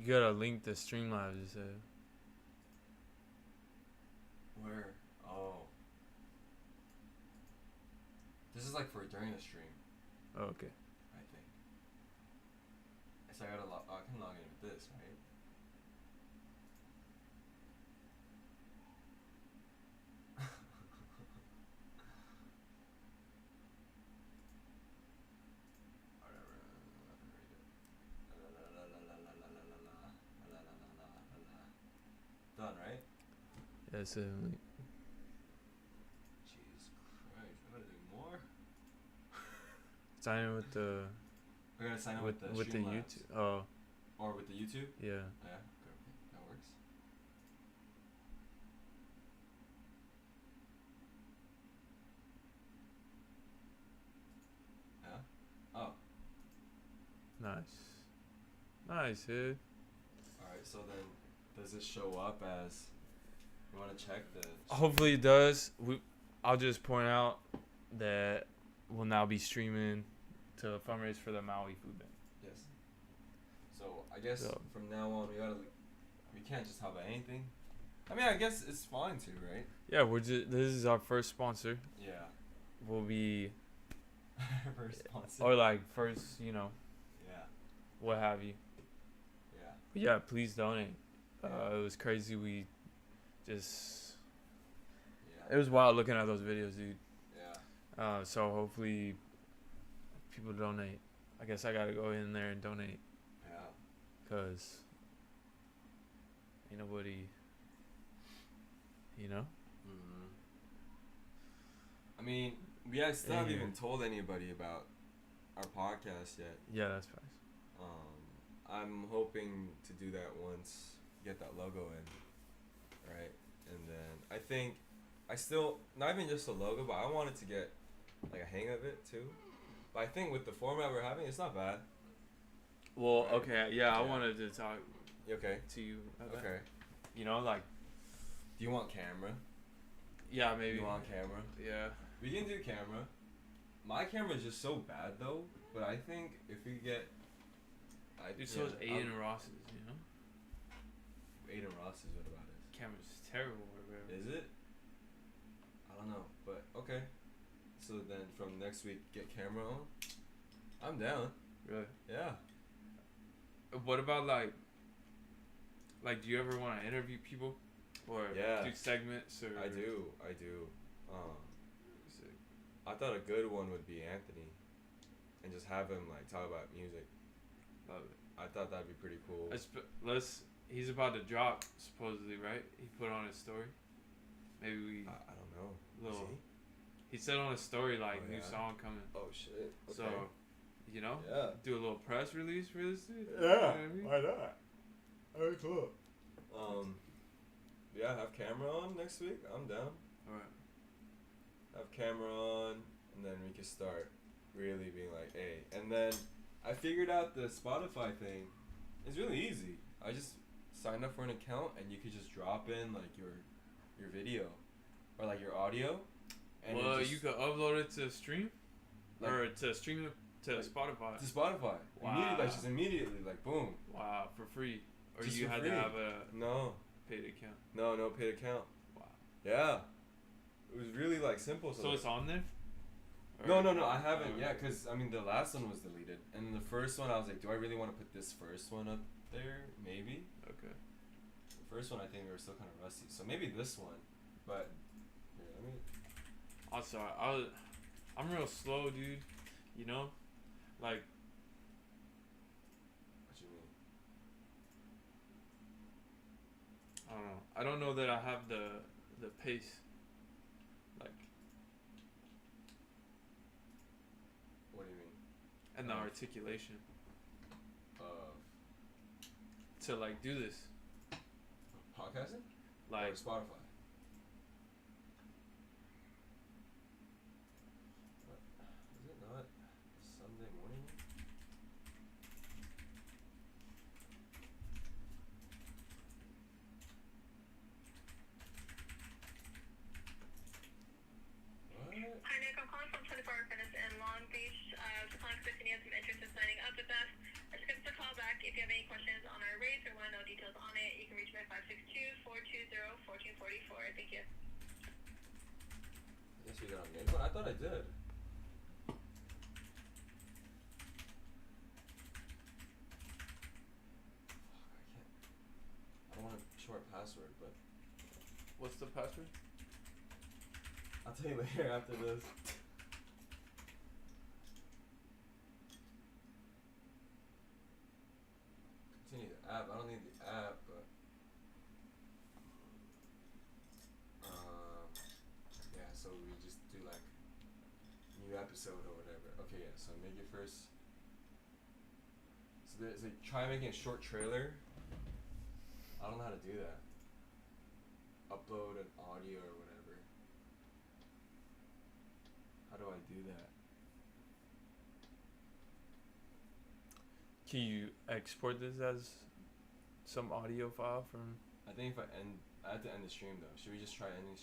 You gotta link the Streamlabs, you said. Where? Oh. This is like for during the stream, Oh, okay. I think. So I gotta I can log in with this, right? Done, right? Yeah, it's a link. Jesus Christ, I gotta do more. Sign in with the. I gotta sign in with the YouTube. Streamlabs. Oh. Or with the YouTube? Yeah. Yeah, okay, that works. Yeah? Oh. Nice. Nice, dude. Alright, so then does this show up as you wanna check the Hopefully it does. I'll just point out that we'll now be streaming to fundraise for the Maui food bank. Yes. So I guess from now on we can't just have anything. I mean I guess it's fine too, right? Yeah, this is our first sponsor. Yeah. We'll be First sponsor. or like first, you know. Yeah. What have you. Yeah. But yeah, please donate. It was crazy. We just. Yeah. It was wild looking at those videos, dude. Yeah. So hopefully people donate. I guess I gotta go in there and donate. Yeah. Cause ain't nobody, you know. Mm-hmm. I mean, we still haven't even told anybody about our podcast yet. Yeah, that's fine. I'm hoping to do that once get that logo in, right? And then I think I still not even just a logo, but I wanted to get like a hang of it too. But I think with the format we're having, it's not bad. Well, right? okay, yeah, I wanted to talk. Okay. To you. About Okay. that. You know, like. Do you want camera? Yeah, maybe. You want camera? Yeah. We can do camera. My camera is just so bad though. But I think if we get. Dude, so is Aiden Ross's, you know? Aiden Ross's, what about his? Camera's terrible or whatever. Is it? I don't know, but okay. So then from next week, get camera on. I'm down. Really? Yeah. What about like do you ever want to interview people or do segments or? I do. I thought a good one would be Anthony, and just have him like talk about music. Love it. I thought that'd be pretty cool. He's about to drop supposedly, right? He put on his story. Maybe we. I don't know. Little. He said on his story like new yeah? song coming. Oh shit. Okay. So, you know. Yeah. Do a little press release for this dude. Yeah. You know what I mean? Why not? Very cool. Yeah, have camera on next week. I'm down. Alright. Have camera on, and then we can start really being like, hey. And then I figured out the Spotify thing. It's really easy. I just signed up for an account, and you could just drop in like your video, or like your audio. And Well, you could upload it to stream, or to stream it to Spotify. To Spotify. Wow. Immediately, like boom. Wow, for free. Or Just you for had free. to have a No. paid account. No paid account. Wow. Yeah. It was really like simple. So it's on there? No, I haven't. Yeah, because I mean the last one was deleted, and the first one I was like, do I really want to put this first one up there? Maybe. Okay. The first one I think we were still kind of rusty, so maybe this one. But here, let me. Also, I'm real slow, dude. You know, like. What you mean? I don't know. I don't know that I have the pace. Like. What do you mean? And the articulation. To like do this. Podcasting? Like or Spotify. Is it not Sunday morning? What? Hi Nick, I'm calling from 24 Hour Fitness in Long Beach. Just calling because I see you have some interest in signing up with us. Just give us a call back if If you have any questions on our race or want to know details on it, you can reach me at 562-420-1444. Thank you. I guess we got a main one. I thought I did. I don't want a short password, but What's the password? I'll tell you later after this. Continue the app. I don't need the app, but yeah. So we just do like new episode or whatever. Okay, yeah. So make it first. So there's like try making a short trailer. I don't know how to do that. Upload an audio or whatever. How do I do that? Can you export this as some audio file from? I think if I have to end the stream though. Should we just try ending